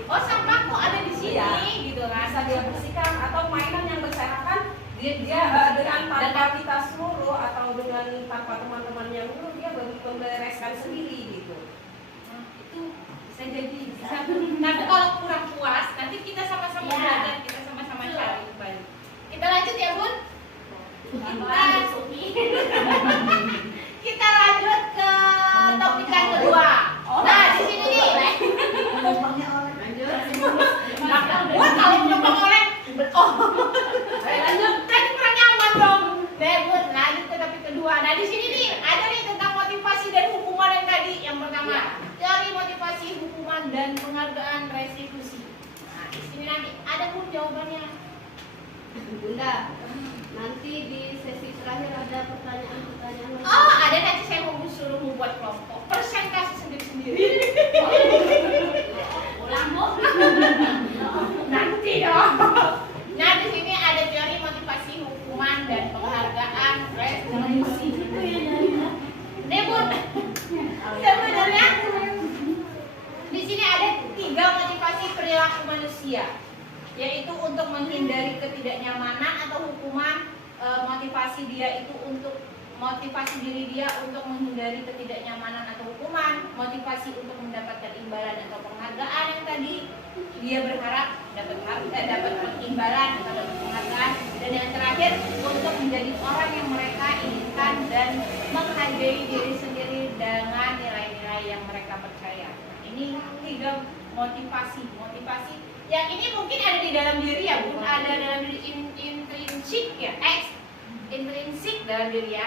oh sampahku ada di sini Iya. gitu kan. Bisa dia bersihkan atau mainan yang berserakan dia dengan tanpa kita suruh atau dengan tanpa teman-teman yang suruh dia membereskan sendiri gitu. Nah, itu bisa jadi bisa. Tapi kalau kurang puas nanti kita sama-sama Iya. belajar, kita sama-sama cari kembali. Kita lanjut ya, Bun. Kita lanjut ke topik yang kedua. Nah, di sini nih. Gampangnya oleh. Buat kalau numpang oleh. Oh. Lanjut. Kan kurang nyaman dong. Bun, lanjut ke topik kedua. Nah, di sini nih ada nih tentang motivasi dan hukuman yang tadi. Yang pertama, teori motivasi, hukuman dan penghargaan restitusi. Nah, di sini nanti ada pun jawabannya. Bunda, nanti di sesi terakhir ada pertanyaan-pertanyaan lagi. Oh, ada nanti saya mau suruh membuat kelompok persentase sendiri-sendiri. Ulang Bu. Nanti dong. Nah, di sini ada teori motivasi, hukuman dan penghargaan restitusi. Nih, Bun. Sebenarnya di sini ada 3 motivasi perilaku manusia, yaitu untuk menghindari ketidaknyamanan atau hukuman. Motivasi dia itu untuk motivasi diri dia untuk menghindari ketidaknyamanan atau hukuman, motivasi untuk mendapatkan imbalan atau penghargaan yang tadi dia berharap dapat imbalan atau dapat penghargaan, dan yang terakhir untuk menjadi orang yang mereka inginkan dan menghargai diri sendiri dengan nilai-nilai yang mereka percaya. Nah, ini 3 motivasi yang ini mungkin ada di dalam diri ya, bukan ada dalam diri intrinsik ya, intrinsik dalam diri ya,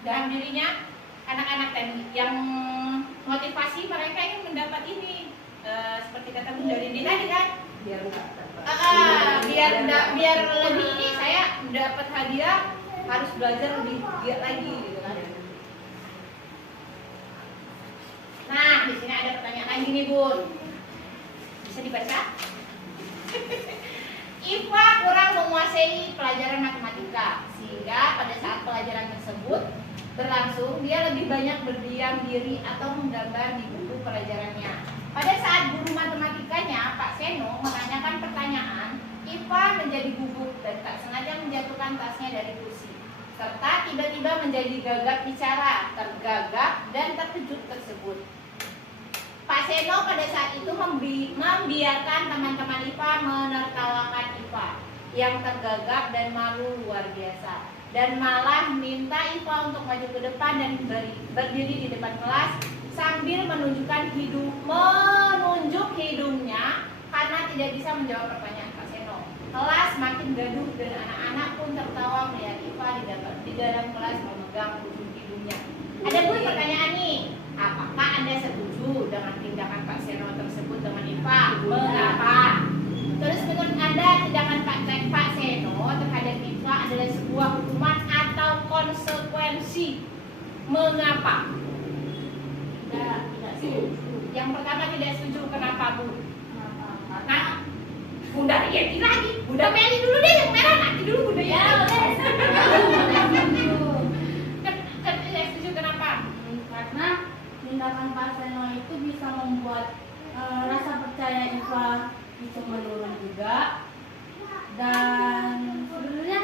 dalam dirinya anak-anak tadi yang motivasi mereka ingin mendapat ini, seperti kata Bunda Rindi tadi kan, biar lebih ini saya dapat hadiah harus belajar lebih giat lagi gitu kan. Nah, di sini ada pertanyaan lagi nih, Bun. Bisa dibaca? Iva kurang menguasai pelajaran matematika, sehingga pada saat pelajaran tersebut berlangsung, dia lebih banyak berdiam diri atau menggambar di buku pelajarannya. Pada saat guru matematikanya, Pak Seno, menanyakan pertanyaan, Iva menjadi gugup dan tak sengaja menjatuhkan tasnya dari kursi, serta tiba-tiba menjadi gagap bicara, tergagap dan terkejut tersebut. Pak Seno pada saat itu membiarkan teman-teman IPA menertawakan IPA yang tergagap dan malu luar biasa, dan malah minta IPA untuk maju ke depan dan berdiri di depan kelas sambil menunjuk hidungnya karena tidak bisa menjawab pertanyaan Pak Seno. Kelas makin gaduh dan anak-anak pun tertawa melihat IPA di dalam kelas memegang ujung hidungnya. Ada pun pertanyaan nih, apakah Anda setuju dengan tindakan Pak Seno tersebut dengan IPA? Mengapa? Terus menurut Anda tindakan Pak Seno terhadap IPA adalah sebuah hukuman atau konsekuensi? Mengapa? Tidak setuju. Yang pertama tidak setuju, kenapa, Bu? Karena Bunda Rieti lagi, Bunda Meli dulu deh yang merah, nanti dulu Bunda Ya, Yeti. udah. Tidak setuju, kenapa? Karena tindakan Pak Seno itu bisa membuat rasa percaya Iva itu menurun juga, dan sebenarnya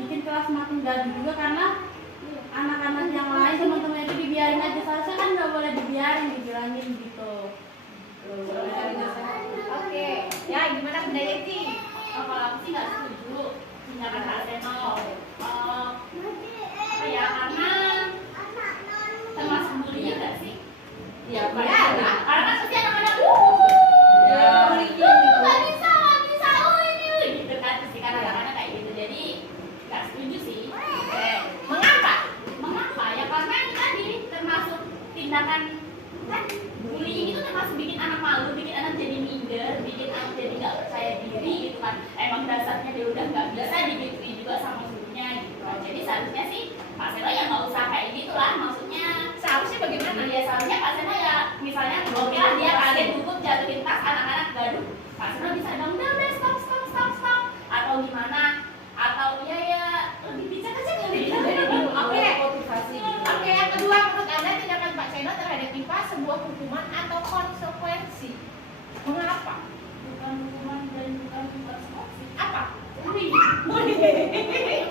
bikin kelas makin gaduh juga karena anak-anak yang lain teman-teman itu dibiarin aja, seharusnya kan nggak boleh dibiarin, dibilangin gitu. Oke, ya gimana Bunda Yeti? Kalau aku sih nggak setuju tindakan Pak Seno. Apa ya? Karena termasuk bullying nggak sih? Iya, Karena kan pasti anak-anak Ya. nggak bisa, gitu kan, pasti kan anak-anak kayak gitu. Jadi nggak setuju sih. Mengapa? Mengapa? Ya karena itu tadi termasuk tindakan kan bullying itu termasuk bikin anak malu, bikin anak jadi minder, bikin anak jadi nggak percaya diri gitu kan. Emang dasarnya dia udah nggak bisa digituin juga sama gurunya gitu kan. Jadi seharusnya sih Pak Seno ya nggak usah kayak gitu lah, maksudnya Seharusnya bagaimana? ya seharusnya Pak Seno ya misalnya oke lah dia kaget gugup jatuhin tas anak-anak gaduh, Pak Seno bisa dong udah stop atau gimana, atau ya lebih bijak aja kali ya. Oke. Motivasi. Oke, yang kedua, menurut Anda tindakan Pak Seno terhadap IPA sebuah hukuman atau konsekuensi? Mengapa? Bukan hukuman dan bukan konsekuensi. Apa? Bullying.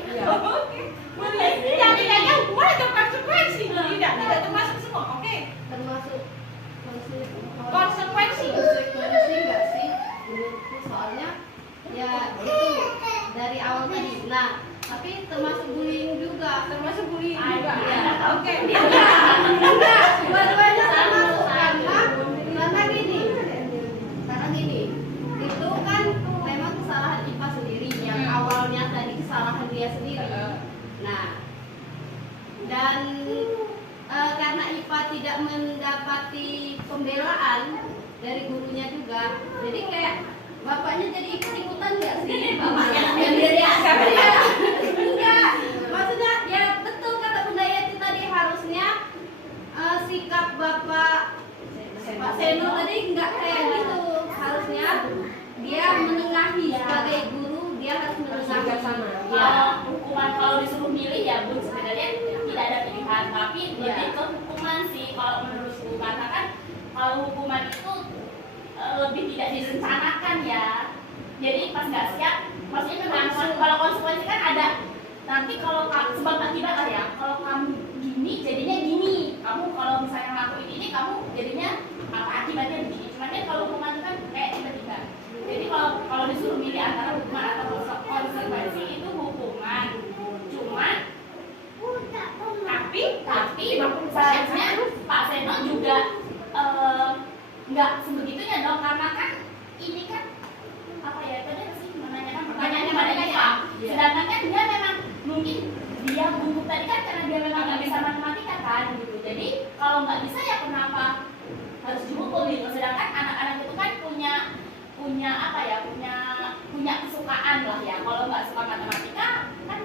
Iya. Oke. Yang tidaknya hukuman atau konsekuensi? Tidak termasuk semua. Oke. termasuk Konsekuensi. konsekuensi enggak sih menurutku, soalnya ya itu dari awal tadi. Nah, tapi termasuk bullying juga. Termasuk bullying Ah, juga. iya. Oke. Enggak, dua-duanya termasuk karena gini, itu kan memang kesalahan IPA sendiri yang awalnya tadi kesalahan dia sendiri. Nah, dan karena IPA tidak mendapati pembelaan dari gurunya juga, jadi kayak bapaknya jadi ikut-ikutan nggak sih? Bapaknya yang diri enggak, maksudnya ya betul kata Bunda Yati tadi, harusnya sikap Bapak Pak Seno tadi nggak kayak gitu. Harusnya dia menengahi sebagai guru, dia harus menengahi. bijaksana. Hukuman kalau disuruh milih ya Bun, sebenarnya tidak ada pilihan, tapi lebih ke hukuman sih kalau menurutku, karena kan kalau hukuman itu lebih tidak direncanakan ya. Jadi pas nggak siap, maksudnya memang kalau konsekuensi kan ada. Nanti kalau sebab akibat lah ya, kalau kamu gini jadinya gini, kamu kalau misalnya ngelakuin ini kamu jadinya apa akibatnya begini. Cuman kan kalau hukuman itu kan kayak tiba-tiba. Jadi kalau disuruh milih antara hukuman atau konsekuensi, itu hukuman. Cuman tapi seharusnya Pak Seno juga nggak sebegitunya dong, karena kan ini kan apa ya, tadi sih menanyakan pertanyaannya pada IPA. Sedangkan kan dia memang mungkin dia gugup tadi kan karena dia memang nggak bisa matematika kan gitu. Jadi kalau nggak bisa ya kenapa harus dihukum gitu. Sedangkan anak-anak itu kan punya apa ya, punya kesukaan lah ya. Kalau nggak suka matematika kan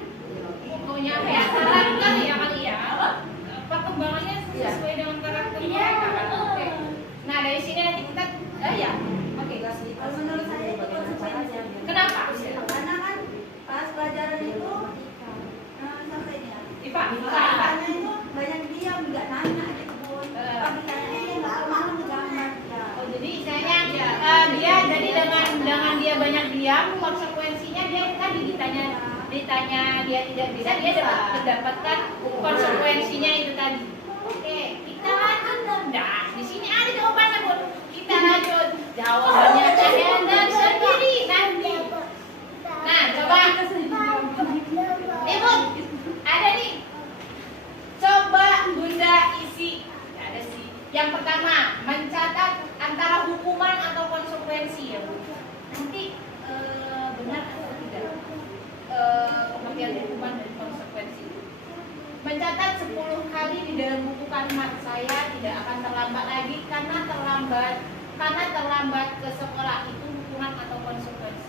Punya apa ya? Karakter ya kali ya. Perkembangannya sesuai dengan karakter iya. mereka. Oke. Nah, dari sini nanti kita ya. Oke. Kalau menurut saya itu konsekuensi. Kenapa? Karena kan pas pelajaran itu sampai dia. IPA. Makanya itu banyak diam, nggak nanya gitu Bun. Pas ditanya dia nggak malu ngegambar. Ya. Oh, jadi istilahnya dia jadi dengan dia banyak diam, konsekuensinya dia tadi ditanya dia tidak bisa, dia mendapatkan konsekuensinya itu tadi. Oke, kita lanjut. Nah, di sini ada jawabannya, Bun. Kita lanjut. Jawabannya Anda sendiri nanti. Nah, coba. Nih, Bun. Ada nih. Coba Bunda isi. Ada sih. Yang pertama, mencatat antara hukuman atau konsekuensi ya, Bu. Nanti benar atau tidak pengertian hukuman dan konsekuensi. Mencatat 10 kali di dalam buku kalimat saya tidak akan terlambat lagi karena terlambat ke sekolah, itu hukuman atau konsekuensi?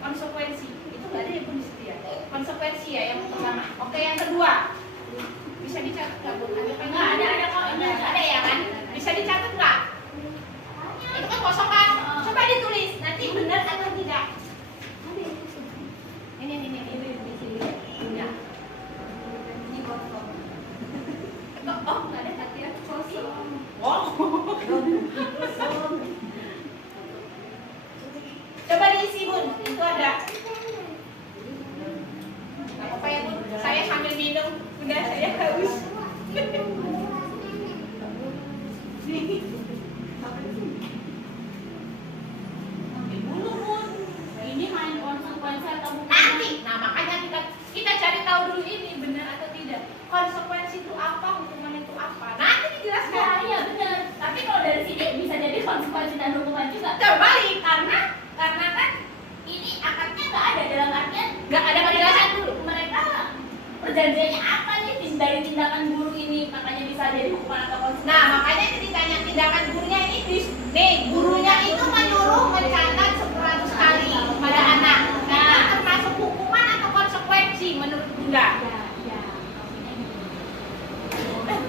Konsekuensi itu nggak ada yang pun di situ ya. Konsekuensi ya yang pertama. Oke, yang kedua bisa dicatat nggak, Bu? Ada kok, ada ya kan? Bisa dicatat nggak? Itu kan kosong kan? Coba ditulis nanti benar atau tidak. Ini di sini. Ya. Ini kosong. Oh, nggak ada artinya kosong. Kosong. Coba diisi, Bun. Itu ada. Nggak apa-apa ya, Bun. Saya sambil minum. Udah, saya haus. Dulu, Bun. ini main konsekuensi atau hukuman? Nanti. Nah, makanya kita cari tahu dulu ini benar atau tidak. Konsekuensi itu apa, hukuman itu apa. Nah, perjanjiannya apa nih dari tindakan guru ini makanya bisa jadi hukuman atau konsekuensi? Nah, makanya ditanya tindakan gurunya ini nih, gurunya itu menyuruh mencatat 100 kali pada anak. Nah, itu termasuk hukuman atau konsekuensi menurut Bunda?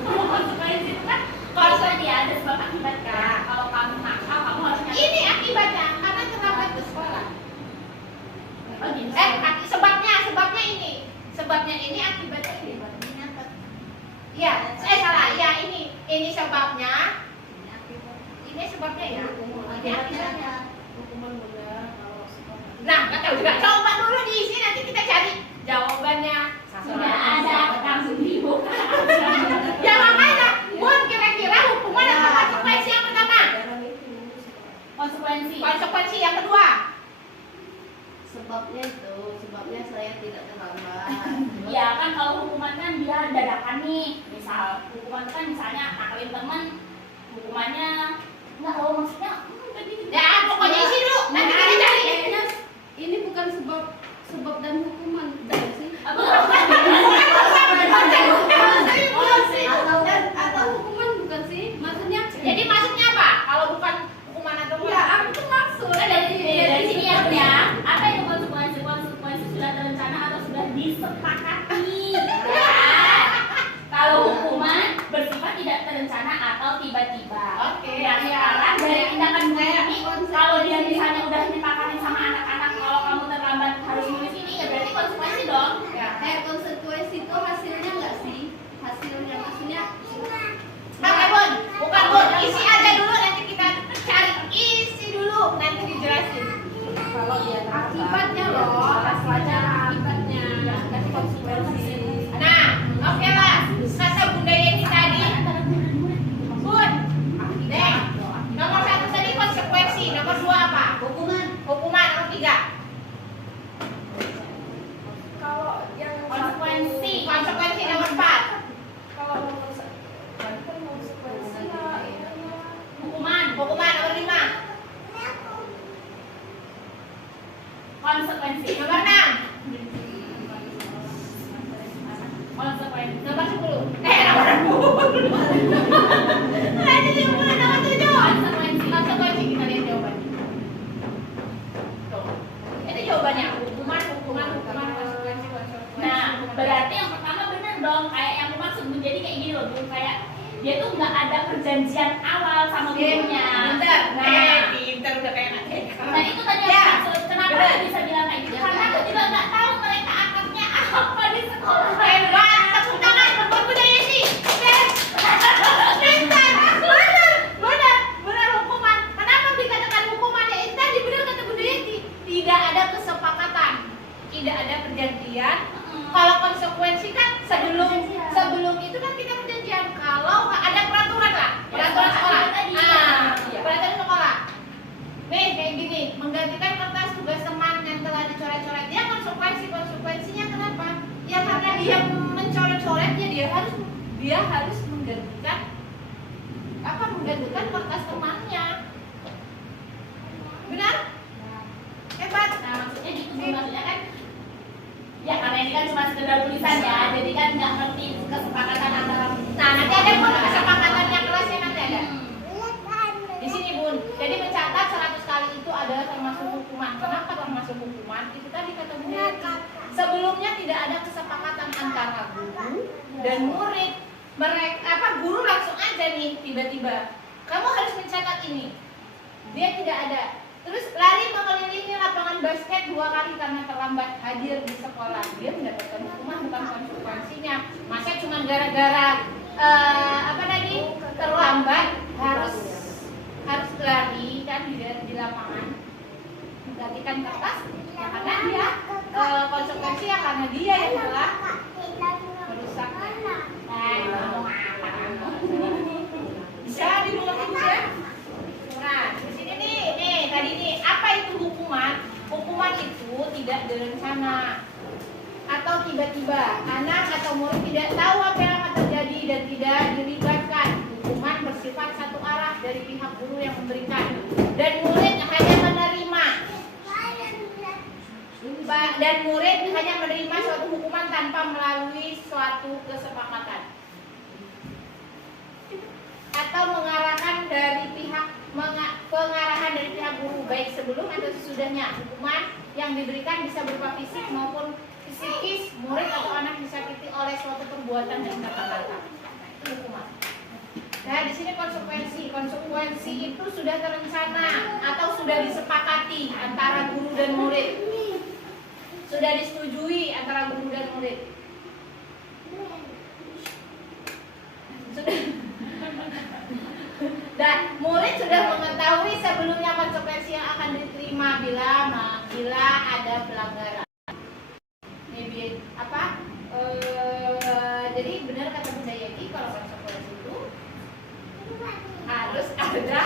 Konsekuensi itu kan kalau tadi ada sebab akibat kan. Kalau kamu nakal, kamu harusnya Ini akibatnya karena terlambat ke sekolah. oh, gitu. Sebabnya ini akibatnya ini. Iya, saya salah. Iya, ini sebabnya. Ini sebabnya ya. Ini akibatnya. Nah, nggak tahu juga. Coba dulu diisi nanti kita cari jawabannya. Sudah ada langsung dibuka. Ya makanya, Bun, kira-kira hukuman atau konsekuensi yang pertama? Konsekuensi yang kedua. Sebabnya saya tidak terlambat. Iya kan kalau hukuman kan dia dadakan nih. Misal hukuman kan misalnya nakalin temen, hukumannya nggak tahu maksudnya. Ya, pokoknya isi dulu. Nanti kita cari. Kayaknya ini bukan sebab dan hukuman, bukan sih? Apa? Atau hukuman bukan sih? Maksudnya? Jadi maksudnya apa? Kalau bukan hukuman atau Ya, aku tuh maksud Dari sini ya Bun ya. Apa itu konsekuensi? Konsekuensi sudah terencana atau sudah disepakati. Nah, kalau hukuman bersifat tidak terencana atau tiba-tiba. Oke. Nah, sekarang dari tindakan guru ini, kalau dia misalnya udah disepakati sama anak-anak kalau kamu terlambat harus nulis ini, ya berarti konsekuensi dong. Ya. Konsekuensi itu hasilnya nggak sih? Hasilnya maksudnya Pakai Bun, bukan Bun. Isi aja dulu nanti kita cari. Isi dulu nanti dijelasin. Kalau dia akibatnya loh, hasilnya akibatnya. kasih konsekuensi. Nah, oke lah. Kata Bunda Yeni tadi, Bun. Deh. Nomor 1 tadi konsekuensi. Nomor 2 apa? Hukuman. Hukuman. Nomor 3. Kalau yang Konsekuensi. Konsekuensi nomor 4. kalau menurut saya kan konsekuensi Hukuman. Hukuman nomor 5. Konsekuensi. Nomor 6. Konsekuensi. Nomor 10. Nomor 10. Nanti dia mulai nomor 7. Konsekuensi. Konsekuensi kita lihat jawabannya. Tuh. Itu jawabannya. Hukuman, konsekuensi. Nah, berarti yang pertama benar dong, kayak yang aku maksud menjadi kayak gini loh, Bun, kayak dia tuh nggak ada perjanjian awal sama gurunya. Pinter. Nah, Pinter udah kayak anak TK. nah itu tadi yang Ya. aku maksud. Kenapa Benar. aku bisa bilang kayak gitu? Karena aku juga nggak tahu mereka akadnya apa di sekolah. Hebat, tepuk tangan buat Bunda Yesi. Pintar, benar hukuman. Kenapa dikatakan hukuman? Ya itu tadi benar kata Bunda Yesi. Tidak ada kesepakatan, tidak ada perjanjian. Kalau konsekuensi kan sebelum itu kan kita perjanjian. Kalau ada peraturan lah, peraturan sekolah. Peraturan sekolah. Nih kayak gini, menggantikan kertas tugas teman yang telah dicoret-coret. Dia konsekuensinya kenapa? Ya karena dia mencoret-coret ya dia harus menggantikan kertas temannya. Benar? Hebat. Nah, maksudnya gitu, Bun. Maksudnya kan ya karena ini kan cuma sekedar tulisan ya, jadi kan nggak ngerti kesepakatan antara. Nah, nanti ada Bun kesepakatannya kelasnya nanti ada. Di sini Bun. Jadi mencatat 100 kali itu adalah termasuk hukuman. Kenapa termasuk hukuman? Itu tadi kata Bunda Yeti. Sebelumnya tidak ada kesepakatan antara guru dan murid. Guru langsung aja nih tiba-tiba. Kamu harus mencatat ini. Dia tidak ada. Terus lari mengelilingi lapangan basket 2 kali karena terlambat hadir di sekolah. Dia mendapatkan hukuman bukan konsekuensinya. Masa cuma gara-gara terlambat harus lari kan di lapangan menggantikan kertas ya karena dia konsekuensi ya karena dia yang telah merusak. Bisa dimengerti ya? Nah, di sini nih tadi nih apa itu hukuman? Hukuman itu tidak berencana atau tiba-tiba. Anak atau murid tidak tahu apa yang akan terjadi dan tidak dilibatkan. Hukuman bersifat satu arah dari pihak guru yang memberikan dan murid hanya menerima suatu hukuman tanpa melalui suatu kesepakatan atau pengarahan dari pihak guru baik sebelum atau sesudahnya. Hukuman yang diberikan bisa berupa fisik maupun psikis. Murid atau anak disakiti oleh suatu perbuatan dan kata-kata. Itu hukuman. Nah, di sini konsekuensi. Konsekuensi itu sudah terencana atau sudah disepakati antara guru dan murid. Sudah disetujui antara guru dan murid. Dan murid sudah mengetahui sebelumnya konsekuensi yang akan diterima bila ada pelanggaran. Ini jadi benar kata Bunda Yeti, kalau konsekuensi itu harus ada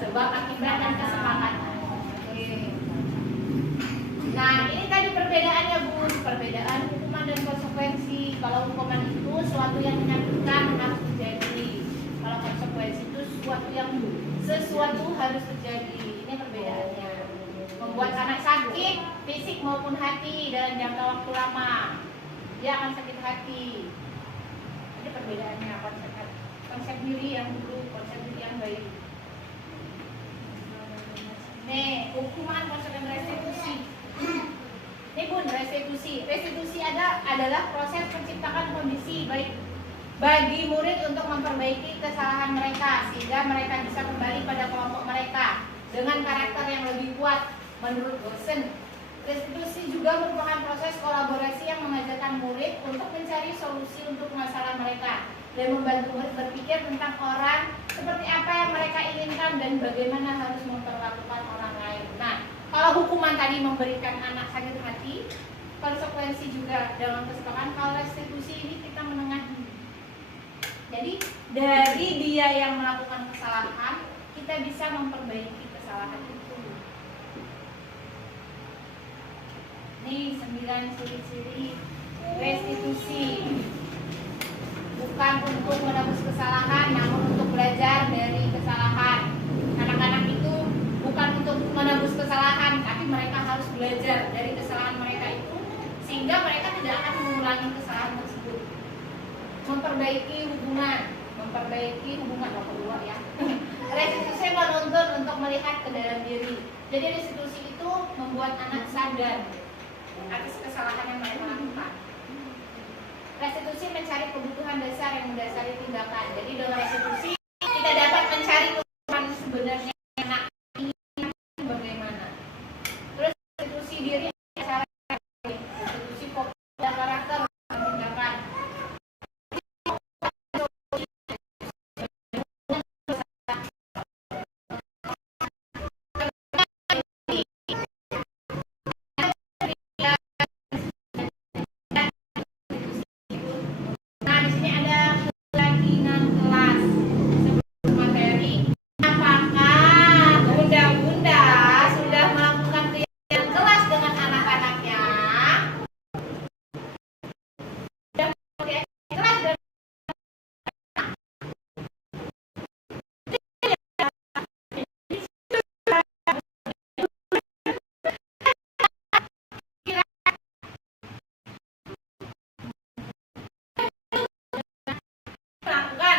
sebab akibat dan kesepakatan. Nah, ini tadi perbedaannya, Bu. Perbedaan hukuman dan konsekuensi. Kalau hukuman itu suatu yang menyakitkan harus terjadi. Kalau konsekuensi itu sesuatu harus terjadi. Ini perbedaannya. Membuat anak sakit fisik maupun hati dalam jangka waktu lama. Dia akan sakit hati. Ini perbedaannya. Konsep diri yang dulu, konsep diri yang baik. Nih, hukuman konsekuensi restitusi. Ini Bun, restitusi. Restitusi adalah proses menciptakan kondisi baik bagi murid untuk memperbaiki kesalahan mereka sehingga mereka bisa kembali pada kelompok mereka dengan karakter yang lebih kuat menurut dosen. Restitusi juga merupakan proses kolaborasi yang mengajarkan murid untuk mencari solusi untuk masalah mereka dan membantu murid berpikir tentang orang seperti apa yang mereka inginkan dan bagaimana harus memperlakukan orang lain. Nah, kalau hukuman tadi memberikan anak sakit hati, konsekuensi juga dalam kesepakatan. Kalau restitusi ini kita menengahi. Jadi dari dia yang melakukan kesalahan, kita bisa memperbaiki kesalahan itu. Ini 9 ciri-ciri restitusi. Bukan untuk menebus kesalahan, namun untuk belajar dari kesalahan. Anak-anak itu bukan untuk menebus kesalahan, tapi mereka harus belajar dari kesalahan mereka itu sehingga mereka tidak akan mengulangi kesalahan tersebut. Memperbaiki hubungan kedua ya. Restitusi menuntun untuk melihat ke dalam diri. Jadi restitusi itu membuat anak sadar atas kesalahan yang mereka lakukan. Restitusi mencari kebutuhan dasar yang mendasari tindakan. Jadi dengan restitusi kita dapat mencari kebutuhan sebenarnya anak ini bagaimana. Terus restitusi diri cara restitusi dan karakter tindakan. Nah, di sini ada keyakinan kelas. Sebelum materi, apakah bunda-bunda sudah melakukan keyakinan kelas dengan anak-anaknya? Sudah melakukan keyakinan kelas dan melakukan.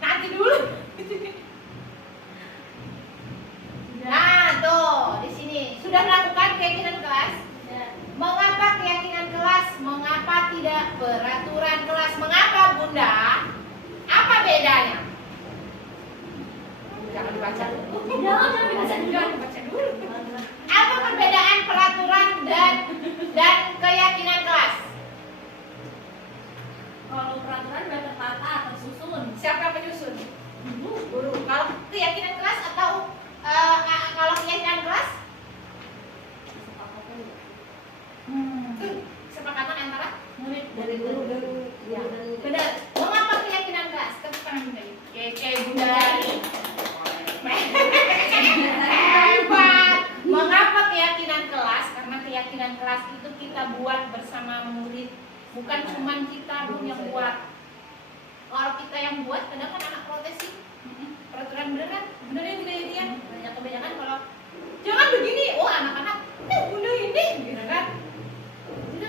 Nanti dulu. Nah, tuh di sini sudah melakukan keyakinan kelas. Mengapa keyakinan kelas? Mengapa tidak peraturan kelas? Mengapa Bunda? Apa bedanya? Jangan dibaca dulu. Jangan dibaca dulu. Apa perbedaan peraturan dan keyakinan kelas? Kalau peraturan udah tertata atau susun. Siapa penyusun? Guru. Kalau keyakinan kelas atau kalau keyakinan kelas? Kesepakatan antara murid dan guru. Ya, benar. Mengapa keyakinan kelas? Tepuk tangan Bunda. Kayak Bunda ini. Hebat. Mengapa keyakinan kelas? Karena keyakinan kelas itu kita buat bersama murid. Bukan cuma kita yang buat. Kalau kita yang buat, kadang kan anak protes sih. Peraturan bener kan? Bener ya Bunda ini ya? Banyak kebanyakan kalau jangan begini. Oh anak-anak, Bunda ini, gitu kan? Tidak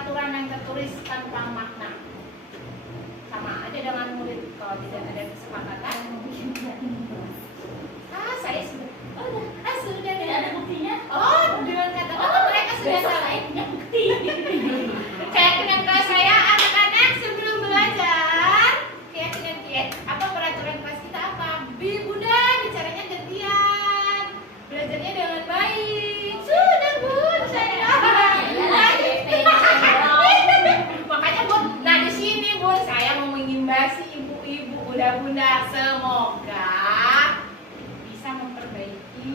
peraturan yang tertulis tanpa makna. Sama aja dengan murid kalau tidak ada kesepakatan. Saya sudah. Sudah Tidak ada buktinya. Dengan kata-kata mereka sudah salah. Punya bukti. Keyakinan kelas saya anak-anak sebelum belajar, peraturan kelas kita apa? Bunda, bicaranya gantian, belajarnya dengan baik. Sudah Bun, saya. Makanya Bun, nah di sini Bun, saya mau mengimbasi ibu-ibu, bunda-bunda, semoga bisa memperbaiki.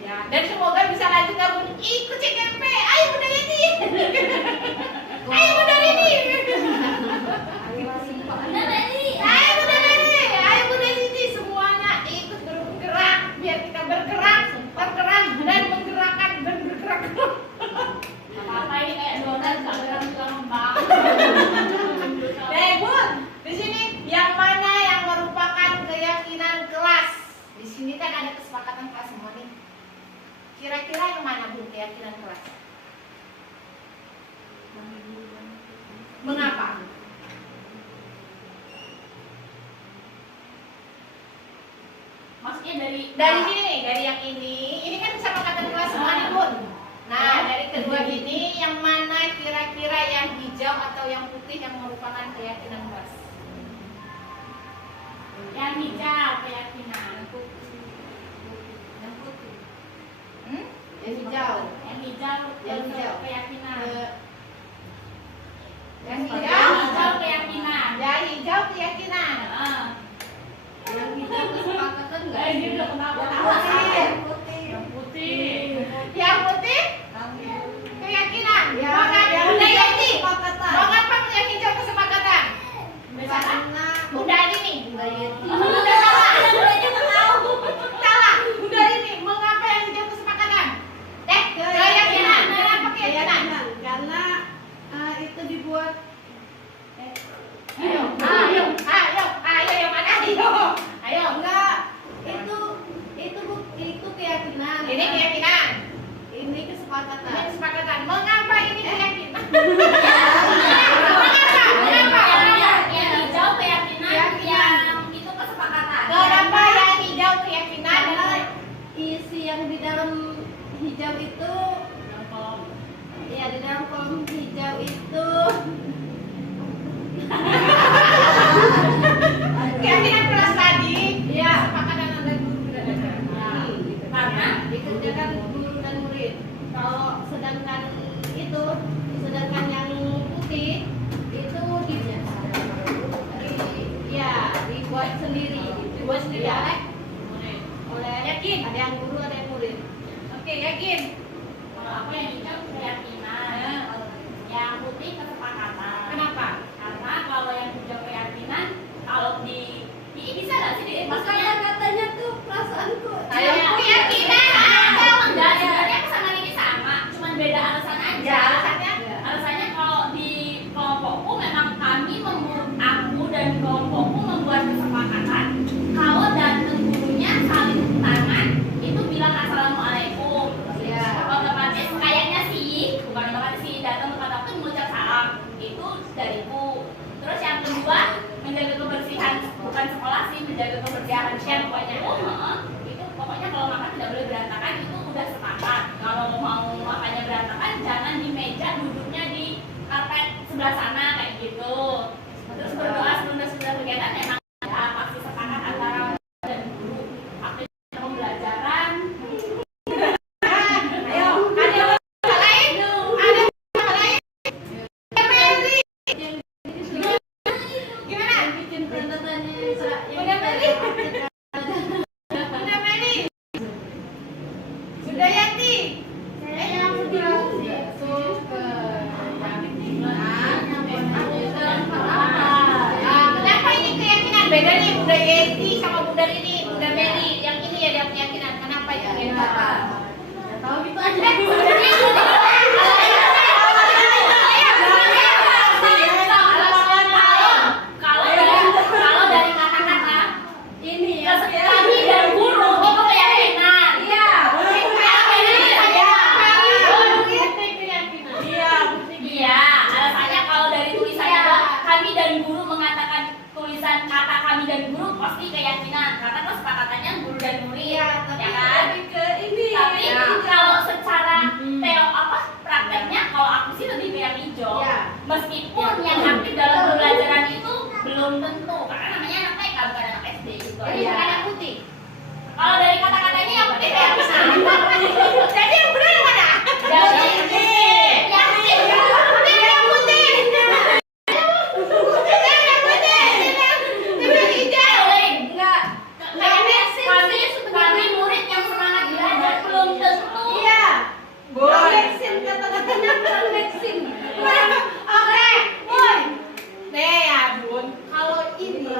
Ya, dan semoga bisa lanjut ke Bun ikut CKP. Ayo Bunda Yeti. Ayo Bunda Rini. Benar tadi. Ayo Bunda Rini. Ayo Bunda Siti. Semuanya ikut bergerak biar kita bergerak dan menggerakkan dan bergerak. Apa ini kayak donat kalau gampang. Bun, di sini yang mana yang merupakan keyakinan kelas? Di sini kan ada kesepakatan kelas semua nih. Kira-kira yang mana Bun keyakinan kelas? Mengapa? Maksudnya dari Sini nih, dari yang ini kan kesepakatan kelas semua nih Bun. Nah, dari kedua ini yang mana kira-kira yang hijau atau yang putih yang merupakan keyakinan kelas? yang hijau keyakinan. Yang hijau. Yang hijau Yang hijau. keyakinan. Yang Yang hijau, hijau keyakinan. ya hijau keyakinan. Heeh. Yang hijau kesepakatan nggak? Dia udah kenapa? Yang Yang putih. Yang putih keyakinan. Ya, Mengapa yang Bunda hijau Yeti? kesepakatan. Mengapa yang hijau kesepakatan? Karena Bunda ini. Bunda Yeti. Bunda salah. Salah. Bunda ini. Mengapa yang hijau kesepakatan? Keyakinan. Kenapa keyakinan? Karena itu dibuat Ayo, yang mana? Ayo. enggak itu keyakinan. Ini keyakinan. Ini kesepakatan. Ini kesepakatan. Mengapa ini keyakinan? Yang hijau keyakinan. Yang itu kesepakatan. Kenapa yang hijau keyakinan? Karena isi yang di dalam hijau itu ya di dalam kolom hijau itu Keyakinan kelas tadi. ya Kesepakatan antara guru dan anak. Karena dikerjakan guru dan murid. Kalau sedangkan yang putih itu dibuat sendiri. Dibuat sendiri Ya, oleh yakin. ada yang guru ada yang murid. Oke, yakin. kalau aku yang hijau keyakinan. Yang putih kesepakatan. Kenapa? Karena kalau yang hijau keyakinan, kalau di ini bisa nggak sih? Makanya katanya tuh perasaanku. Ayo, keyakinan. Enggak, sebenarnya aku sama ini sama, cuman beda alasan aja. Ya, alasannya. Alasannya kalau di kelompokku memang aku dan kelompokku membuat kesepakatan kalau datang gurunya saling tangan itu bilang assalamualaikum. Ya. Otomatis kayaknya sih, bukan otomatis sih, datang tempat aku mengucap salam itu dariku. Terus yang kedua menjaga kebersihan, bukan sekolah sih, menjaga kebersihan share pokoknya. Itu pokoknya kalau makan tidak boleh berantakan, itu udah sepakat. Kalau mau makannya berantakan jangan di meja, duduknya di karpet sebelah sana kayak gitu. Terus berdoa sebelum kegiatan memang ya pasti sepakat antara dan guru aktivitas pembelajaran. Ayo, ada yang lain? Ada yang lain? Meli. Gimana? Bikin pertanyaannya Bunda Meli? Bunda Meli? Bunda Yati? yang sudah masuk ke Kenapa ini keyakinan? Beda nih Bunda Yeti sama Bunda Rini, Bunda Meli. Yang ini ya dia keyakinan. Kenapa ya? tahu gitu aja. Kalau dari kata-kata Ini ya. kami dan guru itu keyakinan. Iya. Keyakinan. Iya. Iya, meskipun yang aktif dalam pembelajaran itu belum tentu, karena namanya anak TK bukan anak SD gitu Jadi aja. bukan yang putih. Kalau dari kata-katanya yang putih kayak apa? Jadi yang benar yang mana? Jadi yang putih. Yang putih. Enggak. Kami murid yang semangat belajar belum tentu. Iya. Vaksin, kata-katanya bukan vaksin. Oke, Bun. Nih ya, Bun. Kalau ini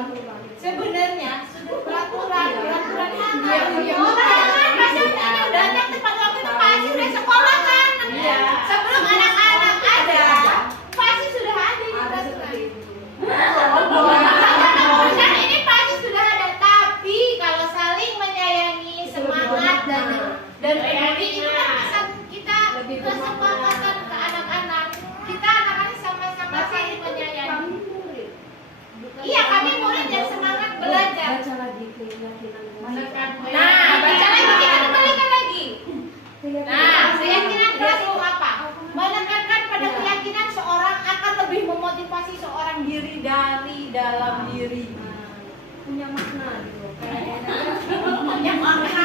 sebenarnya sudah peraturan ini. Orang pasti udah datang tepat waktu itu pasti udah sekolah kan. Iya. Sebelum anak-anak ada, pasti sudah ada di peraturan. Dan ini pasti sudah ada, tapi kalau saling menyayangi, semangat dan peduli itu kan bisa kita kesepakatan ke anak-anak. Kita anak-anak sama-sama saling menyayangi. Iya, kami murid yang semangat belajar. Baca lagi keyakinan. Nah, baca lagi, kita kembalikan lagi. Nah, keyakinan kelas itu apa? Menekankan pada keyakinan seorang akan lebih memotivasi seorang diri dari dalam diri. Punya makna gitu. Punya makna.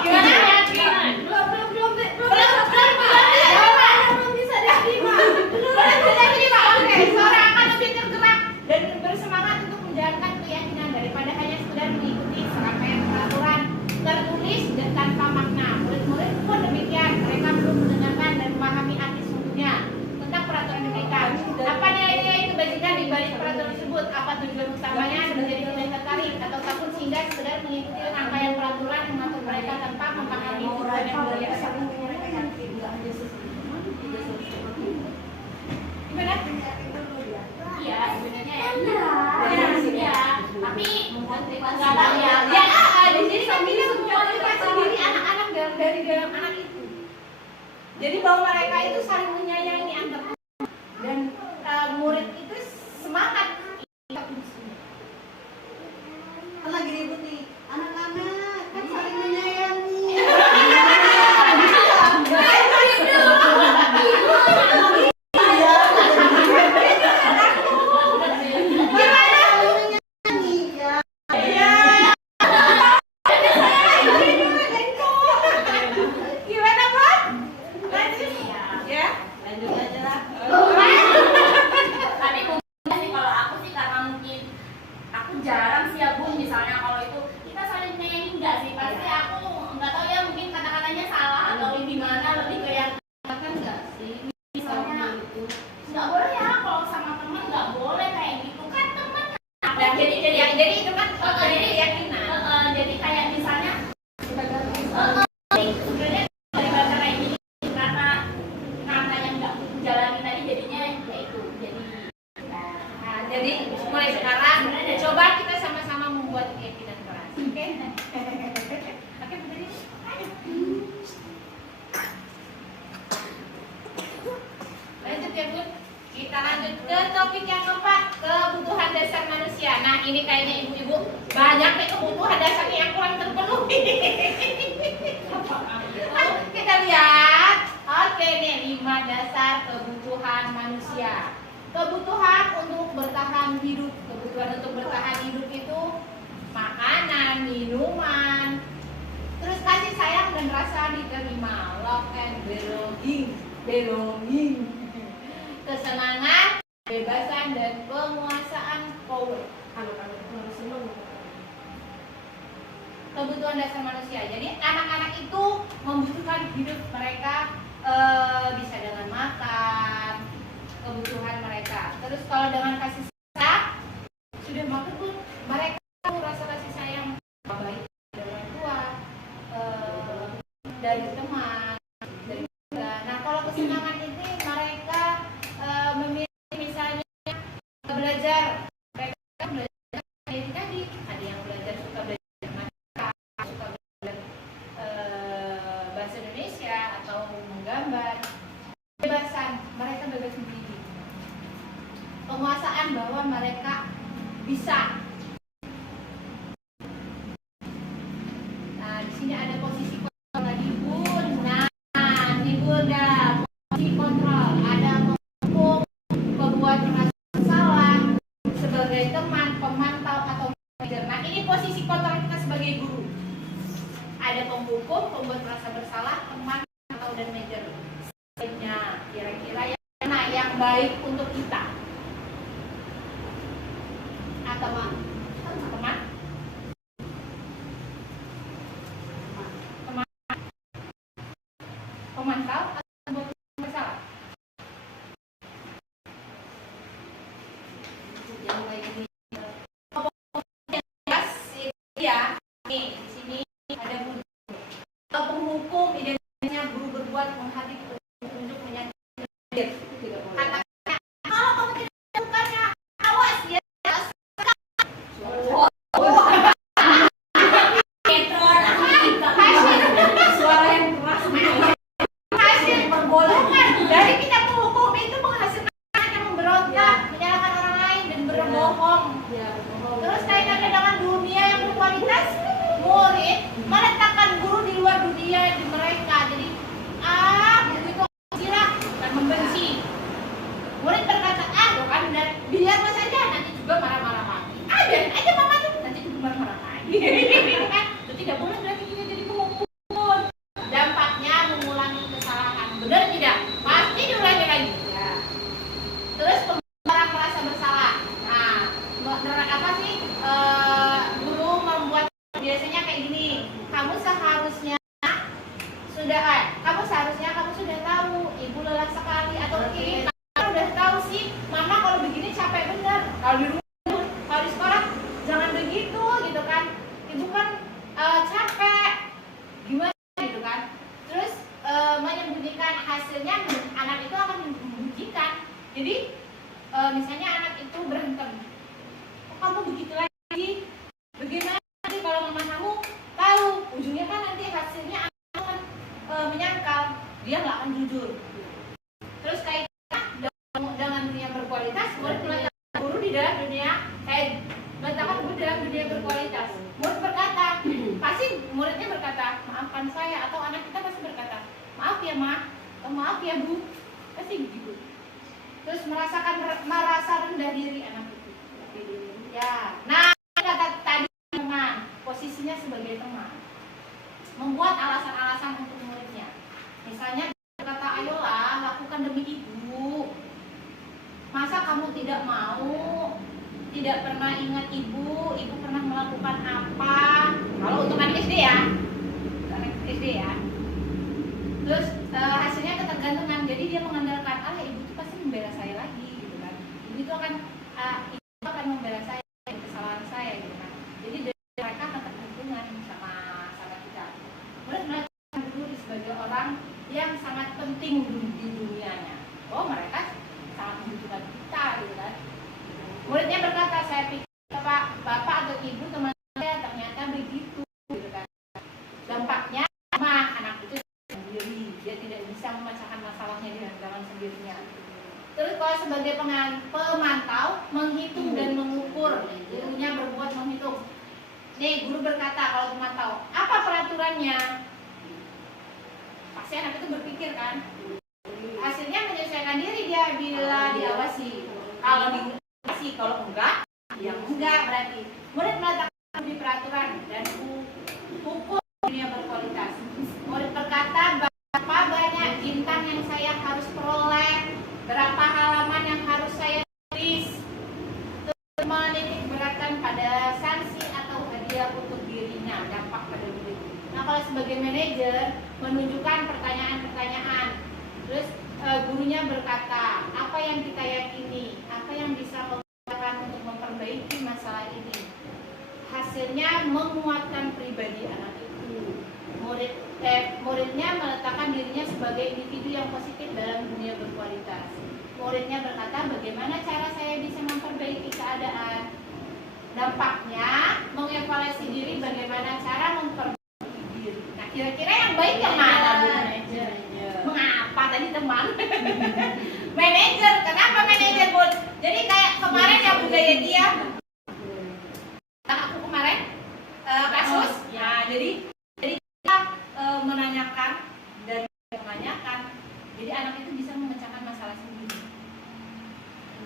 Gimana keyakinan? Belum bisa diterima. Oke, seorang akan lebih tergerak dan bersemangat untuk menjalankan keyakinan daripada hanya sekedar mengikuti serangkaian peraturan tertulis dan tanpa makna. Murid-murid pun demikian, mereka belum mendengarkan dan memahami arti sesungguhnya tentang peraturan demikian. Apa nilai-nilai yang kebajikan di balik peraturan tersebut? Apa tujuan utamanya menjadi nilai tertarik atau takut sehingga sekedar mengikuti rangkaian peraturan yang mengatur mereka tanpa memahami tujuan yang mulia? Gimana? Iya, sebenarnya ya. Iya. Tapi nggak tahu ya. Ya, di sini kan kita memotivasi diri anak-anak dari dalam anak itu. Jadi bahwa mereka itu saling menyayangi antar dan murid itu semangat. Kan lagi ribut nih. Anak-anak kan saling menyayangi. Gimana, Bun? Lanjut. Ya. Lanjut aja lah. Tapi mungkin sih kalau aku sih karena mungkin aku jarang sih ya Bun, misalnya kalau itu kita saling menyayangi enggak sih, pasti aku nggak tahu ya, mungkin kata-katanya salah atau gimana, lebih ke yang Kan enggak sih? misalnya nggak boleh ya kalau sama teman, nggak boleh kayak gitu kan teman. Nah, jadi itu kan jadi keyakinan. Jadi kayak misalnya sebenarnya dari bahasa kayak gini karena yang nggak jalani tadi jadinya ya itu jadi Nah, jadi mulai sekarang coba kita sama-sama membuat keyakinan keras. Oke? Oke, berdiri. Lanjut ya, Bun. Kita lanjut ke topik yang keempat, kebutuhan dasar manusia. Nah, ini kayaknya ibu-ibu banyak nih kebutuhan dasarnya yang kurang terpenuhi. Kita lihat. Oke nih, 5 dasar kebutuhan manusia. Kebutuhan untuk bertahan hidup. Kebutuhan untuk bertahan hidup itu makanan, minuman, terus kasih sayang dan rasa diterima, love and belonging, kesenangan, kebebasan dan penguasaan power. Kebutuhan dasar manusia. Jadi anak-anak itu membutuhkan hidup mereka bisa dengan makan, kebutuhan mereka. Terus kalau dengan kasih sayang sudah makan pun mereka rasa kasih sayang baik dari orang tua, dari teman, dari keluarga. Nah, kalau kesenangan ini mereka memilih misalnya belajar, mereka belajar tadi ada yang belajar suka belajar matematika, suka belajar bahasa Indonesia atau menggambar. Kebebasan, mereka bebas memilih. Penguasaan bahwa mereka bisa. Nah, di sini ada posisi kontrol lagi, Bun. Nah, di Bunda posisi kontrol. Ada menghukum, terbaik untuk kita? Teman. Teman? Pemantau atau bersalah? Yang kayak gini. Ya, nih di sini ada guru. Penghukum identitasnya guru berbuat menghati untuk menyakiti. Katanya, kalau kamu tidak melakukannya, awas ya. Suara yang keras. Hasil perbolongan dari kita penghukum itu menghasilkan anak yang memberontak, menyalahkan orang lain dan berbohong. Terus kaitannya dengan dunia yang berkualitas, murid meletakkan guru di luar dunia di mereka. Jadi, guru itu silap dan membenci. Murid berkata, tuh kan, dan biar mas aja nanti juga marah-marah lagi. Biarin aja mama tuh nanti juga marah-marah lagi. Itu tidak boleh berarti kita jadi penghukum. Dampaknya mengulangi kesalahan. Benar tidak? Pasti diulangi lagi. Ya. Terus orang merasa bersalah. Nah, apa sih guru membuat biasanya kayak gini. Kamu seharusnya kamu sudah tahu ibu lelah sekali atau kamu udah tahu sih mama kalau begini capek bener. Kalau di rumah, kalau di sekolah jangan begitu gitu kan. Ibu kan capek. Gimana gitu kan. Terus menyembunyikan hasilnya anak itu akan membuktikan. Jadi misalnya anak itu berantem. Kamu begitu lagi, bagaimana nanti kalau mama kamu tahu, ujungnya kan nanti hasilnya akan menyangkal, dia nggak akan jujur. Terus kaitannya dengan dunia berkualitas, murid meletakkan guru di dalam dunia, meletakkan guru dalam dunia berkualitas. Murid berkata, pasti muridnya berkata, maafkan saya, atau anak kita pasti berkata, maaf ya ma, atau maaf ya bu, pasti begitu. Terus merasa rendah diri anak itu. Ya, nah kata tadi teman, posisinya sebagai teman, membuat alasan-alasan untuk muridnya. Misalnya berkata, ayolah lakukan demi ibu. Masa kamu tidak mau? Tidak pernah ingat ibu pernah melakukan apa? Kalau untuk anak SD ya, anak SD ya. Terus hasilnya ketergantungan, jadi dia mengandalkan, ibu itu pasti membela saya lagi, gitu kan? Ibu itu akan membela saya. Kesalahan saya gitu kan. Jadi dari mereka akan terhubungan sama kita. Murid melihat guru sebagai orang yang sangat penting di dunianya. Mereka sangat membutuhkan kita gitu kan. Muridnya berkata, saya pikir bapak atau ibu teman saya ternyata begitu gitu kan. Dampaknya anak itu sendiri, dia tidak bisa memecahkan masalahnya dengan sendirinya. Terus kalau sebagai pemantau, menghitung dan mengukur, gurunya berbuat menghitung. Nih guru berkata kalau pemantau, apa peraturannya? Pasti anak itu berpikir kan. Hasilnya menyesuaikan diri dia bila diawasi. Kalau diawasi, kalau enggak, ya enggak berarti. Murid meletakkan di peraturan dan ukur dunia berkualitas. Murid berkata, berapa banyak bintang yang saya harus peroleh, berapa halaman yang harus saya tulis, terus menitik beratkan pada sanksi atau hadiah untuk dirinya, dampak pada diri. Nah kalau sebagai manajer menunjukkan pertanyaan-pertanyaan, terus gurunya berkata apa yang kita yakini, apa yang bisa melakukan untuk memperbaiki masalah ini. Hasilnya menguatkan pribadi anak itu. Muridnya meletakkan dirinya sebagai individu yang positif dalam dunia berkualitas. Muridnya berkata, bagaimana cara saya bisa memperbaiki keadaan? Dampaknya, mengevaluasi diri bagaimana cara memperbaiki diri. Nah, kira-kira yang baik yang mana, Bu Manajer? Mengapa tadi teman? Manajer, kenapa manajer, Bu? Jadi kayak kemarin ya budaya dia. Aku kemarin kasus. Nah, jadi menanyakan dan menanyakan, jadi anak itu bisa memecahkan masalah sendiri.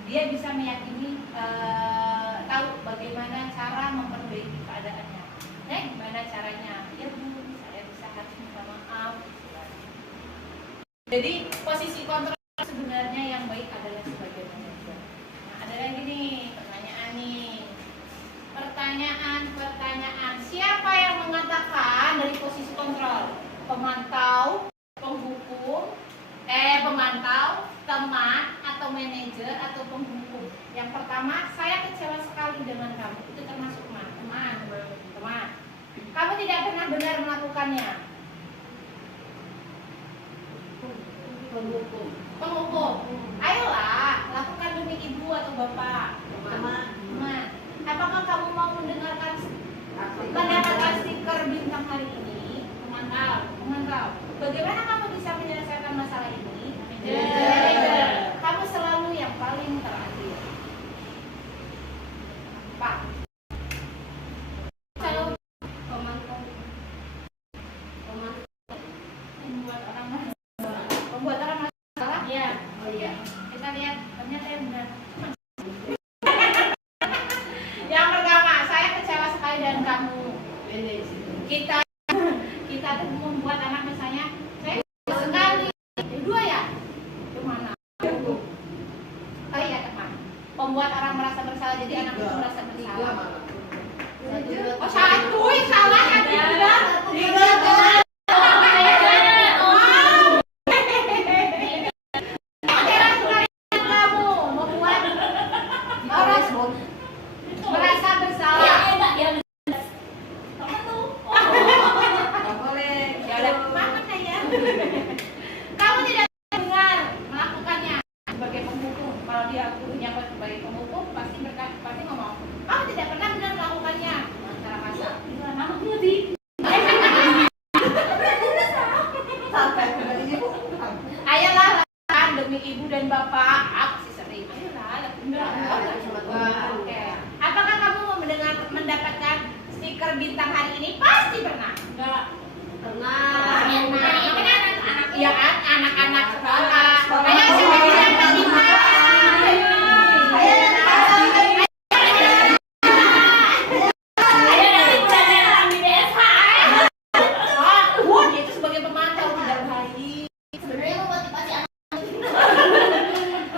Dia bisa meyakini, tahu bagaimana cara memperbaiki keadaannya. Gimana caranya? Ya Bu, saya bisa harus minta maaf. Jadi posisi kontrol sebenarnya yang baik adalah sebagai manajer? Nah, ada lagi nih pertanyaan nih. Pertanyaan. Siapa yang mengatakan dari posisi kontrol? Pemantau, penghukum, pemantau, teman, atau manajer, atau penghukum? Yang pertama, saya kecewa sekali dengan kamu. Itu termasuk teman. Kamu tidak pernah benar melakukannya. Penghukum. Ayolah, lakukan demi ibu atau bapak. Teman. Apakah kamu mau mendapatkan stiker bintang hari ini? Pemantau. Bagaimana kamu bisa menyelesaikan masalah ini? Manajer. Kamu selalu yang paling terakhir. Pak. Kalau membuat orang masalah. Iya. Oh iya. Kita lihat ternyata yang benar. Yang pertama, saya kecewa sekali dengan kamu. Kita tuh membuat anak misalnya, saya kecewa sekali. Dua ya? Itu mana? Oh iya teman. Membuat orang merasa bersalah, jadi anak itu merasa bersalah. Oh satu, salah ada. Tiga. Merasa bersalah. Ya, Kamu tidak benar melakukannya sebagai penghukum. Kalau dia gurunya sebagai penghukum, pasti ngomong, kamu tidak pernah benar melakukannya. Masalah kasar. Ayolah lakukan demi ibu dan bapak. Aku sih sering. Ayolah lakukan. Oke. Apakah kamu mau mendapatkan stiker bintang hari ini? Pasti pernah. enggak. Ya kan anak-anak sekolah. Ayo siapa yang bintang? Itu sebagai pemantau tidak baik. Sebenarnya memotivasi anak.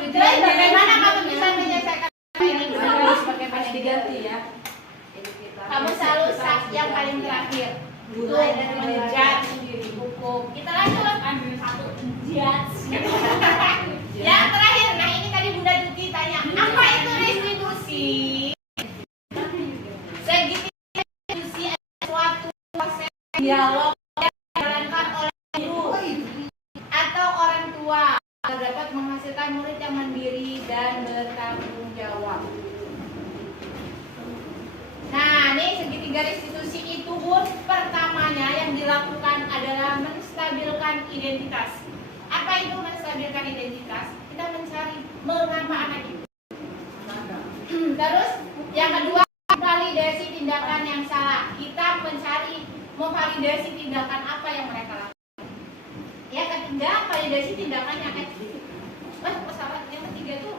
Jadi bagaimana kamu bisa menyelesaikan ini sebagai manajer? Diganti ya. Kamu selalu yang paling terakhir. Mulai dari menjudge, hukum. Kita lanjut. Ambil satu judge. Yang terakhir, nah ini tadi Bunda Duti tanya, apa itu restitusi? Segitiga restitusi adalah suatu proses dialog yang dijalankan oleh guru atau orang tua agar dapat menghasilkan murid yang mandiri dan bertanggung jawab. Nah, ini segitiga restitusi itu Bun, pertamanya yang dilakukan adalah menstabilkan identitas. Apa itu menstabilkan identitas? Kita mencari mengapa anak itu. Terus yang kedua, validasi tindakan yang salah. Kita mencari memvalidasi tindakan apa yang mereka lakukan. Yang ketiga, validasi tindakan yang pesawat. Yang ketiga itu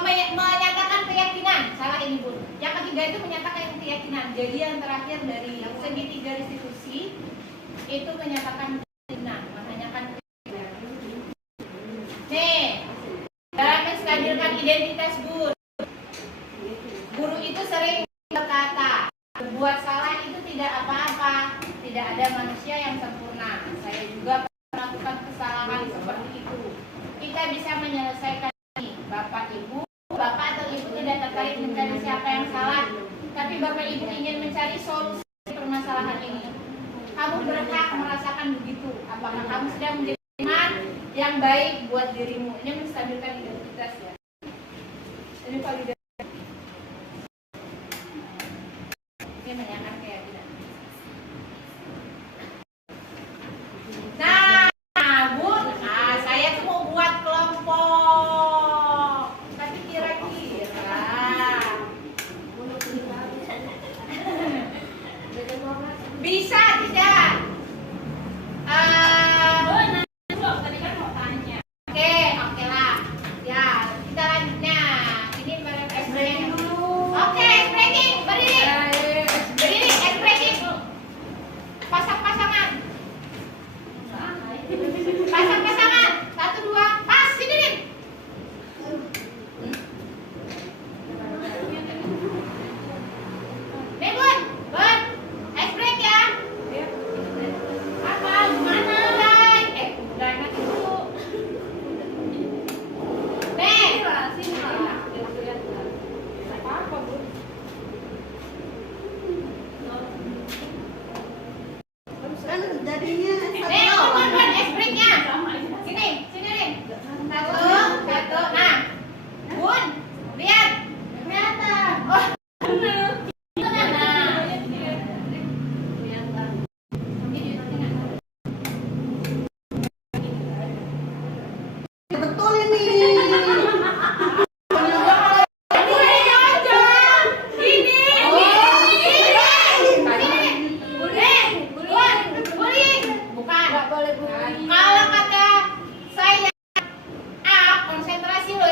menyatakan keyakinan. Salah ini Bun. Yang ketiga itu menyatakan keyakinan. Jadi yang terakhir dari segitiga restitusi itu menyatakan keyakinan, menanyakan keyakinan. Nih, dalam menstabilkan identitas guru itu sering berkata, berbuat salah itu tidak apa-apa, tidak ada manusia yang sempurna. Saya juga melakukan kesalahan seperti itu. Kita bisa menyelesaikan ini. Bapak atau ibu tidak tertarik mencari siapa yang salah, tapi bapak ibu ingin mencari solusi permasalahan ini. Kamu berhak merasakan begitu. Apakah kamu sedang menjadi teman yang baik buat dirimu? Ini menstabilkan identitas ya. Ini validasi. Ini menanyakan keyakinan. Nah, Bun, saya tuh mau buat kelompok. Tapi kira-kira bisa tidak? Tadi kan mau tanya. Oke lah. Ya, kita lanjutnya. Ini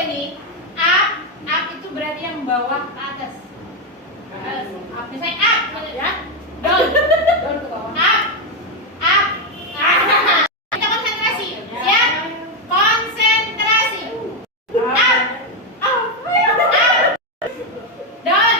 nih, up itu berarti yang bawah ke atas. Up, misalnya up, ya. Down ke bawah. Up. Kita konsentrasi. Siap? Konsentrasi. Up. Down.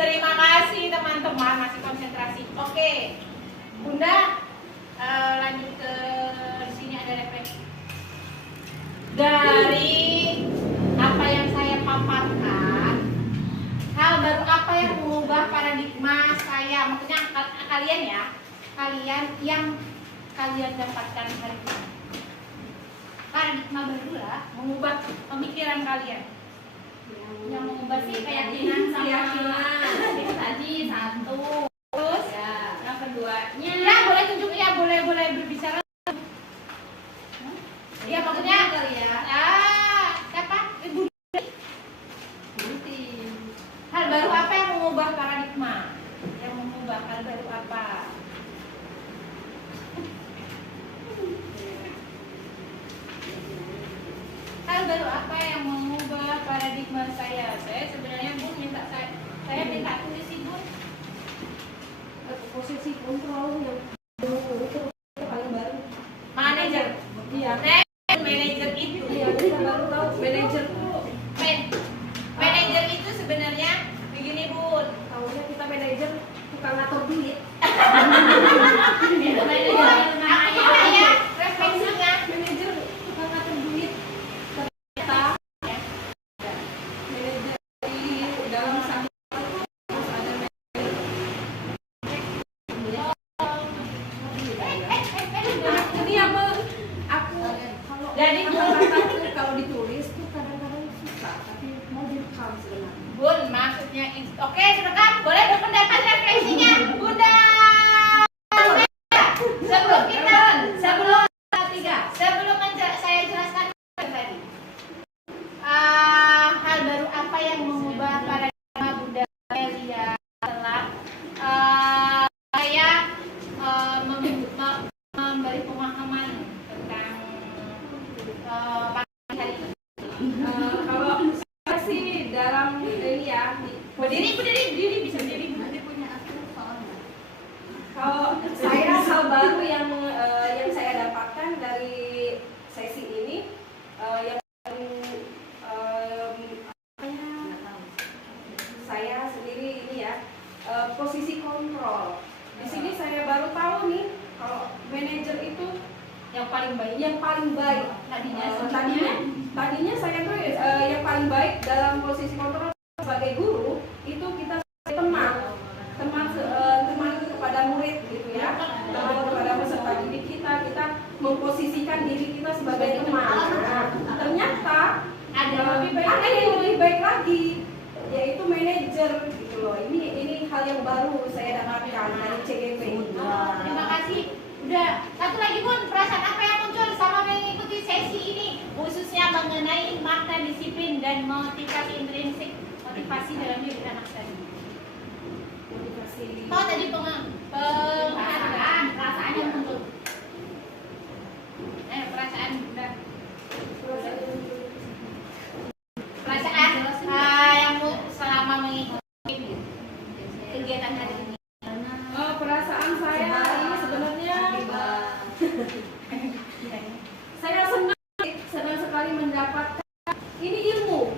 Terima kasih teman-teman, masih konsentrasi. Oke, Bunda, lanjut ke sini ada refleksi. Dari apa yang saya paparkan, hal baru apa yang mengubah paradigma saya? Maksudnya kalian ya, kalian yang kalian dapatkan hari ini. Paradigma baru lah, mengubah pemikiran kalian. Yang mengubah sih keyakinan sama itu tadi satu. Terus Ya, yang keduanya ya boleh tunjuk ya, boleh berbicara. Ya maksudnya kali ya. Siapa? Ibu. Nanti. Hal baru apa yang mengubah paradigma? Yang mengubah hal baru apa? Hal baru apa yang mengubah paradigma saya? Saya sebenarnya Bu minta saya minta tulis sih Bu. Posisi kontrol yang itu paling baru. Manajer. Iya. Manajer itu. Iya, kita baru tahu manajer tuh. Manajer itu sebenarnya begini Bu. Tahunya kita manajer tukang ngatur duit. itu tadi Bu, namanya. aku tanya refleksinya. Manajer tukang ngatur duit. Ternyata manajer di dalam satu harus ada manajer. Ini apa? Aku kalau Jadi, Bu, kata-kata tuh kalau ditulis tuh kadang-kadang susah, tapi mau direkam sebenarnya. Bun, maksudnya oke, direkam. Boleh berpendapat refleksinya, Bunda. Sebelum saya jelaskan tadi, hal baru apa yang mengubah paradigma Bunda Melia setelah saya memberi pemahaman tentang pagi hari ini. Kalau saya sih dalam ini ya, Berdiri, bisa berdiri. kalau saya hal baru yang saya dapatkan dari sesi ini yang saya sendiri ini ya, posisi kontrol. Di sini saya baru tahu nih kalau manajer itu Yang paling baik. Tadinya saya tuh yang paling baik dalam posisi kontrol sebagai guru itu kita teman yang baru saya dapatkan dari CGP. Terima kasih. Udah, satu lagi Bun, perasaan apa yang muncul sama mengikuti sesi ini, khususnya mengenai makna disiplin dan motivasi intrinsik, motivasi dalam diri anak tadi. Motivasi. Oh tadi penghargaan, perasaan yang muncul. Perasaan udah. Perasaan yang selama mengikuti kegiatan hari ini. Perasaan saya ini sebenarnya saya senang sekali mendapatkan ini ilmu.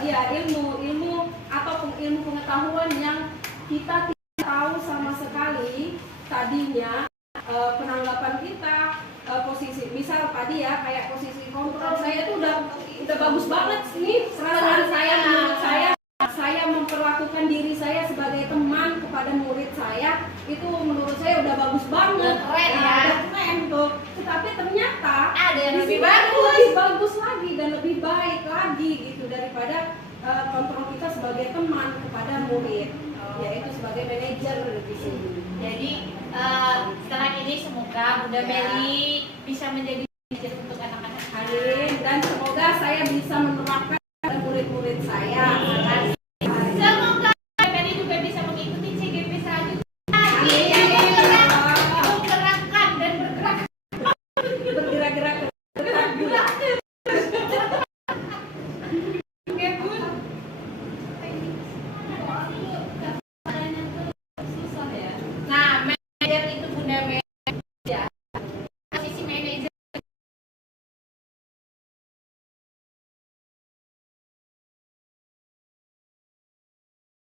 Iya, ilmu atau ilmu pengetahuan yang kita tidak tahu sama sekali tadinya. Penanggapan kita, posisi misal tadi ya kayak posisi kontrol saya itu udah bagus banget nih perasaan saya. Menurut saya memperlakukan diri saya sebagai teman kepada murid saya itu menurut saya udah bagus banget. Keren ya. Keren tuh. Tetapi ternyata Ada yang di lebih sini bagus. lebih bagus lagi dan lebih baik lagi gitu daripada kontrol kita sebagai teman kepada murid, yaitu sebagai manajer di sini. Jadi setelah ini semoga Bunda Meli bisa menjadi manajer untuk anak-anak. Amin. Dan semoga saya bisa menerapkan pada murid-murid saya.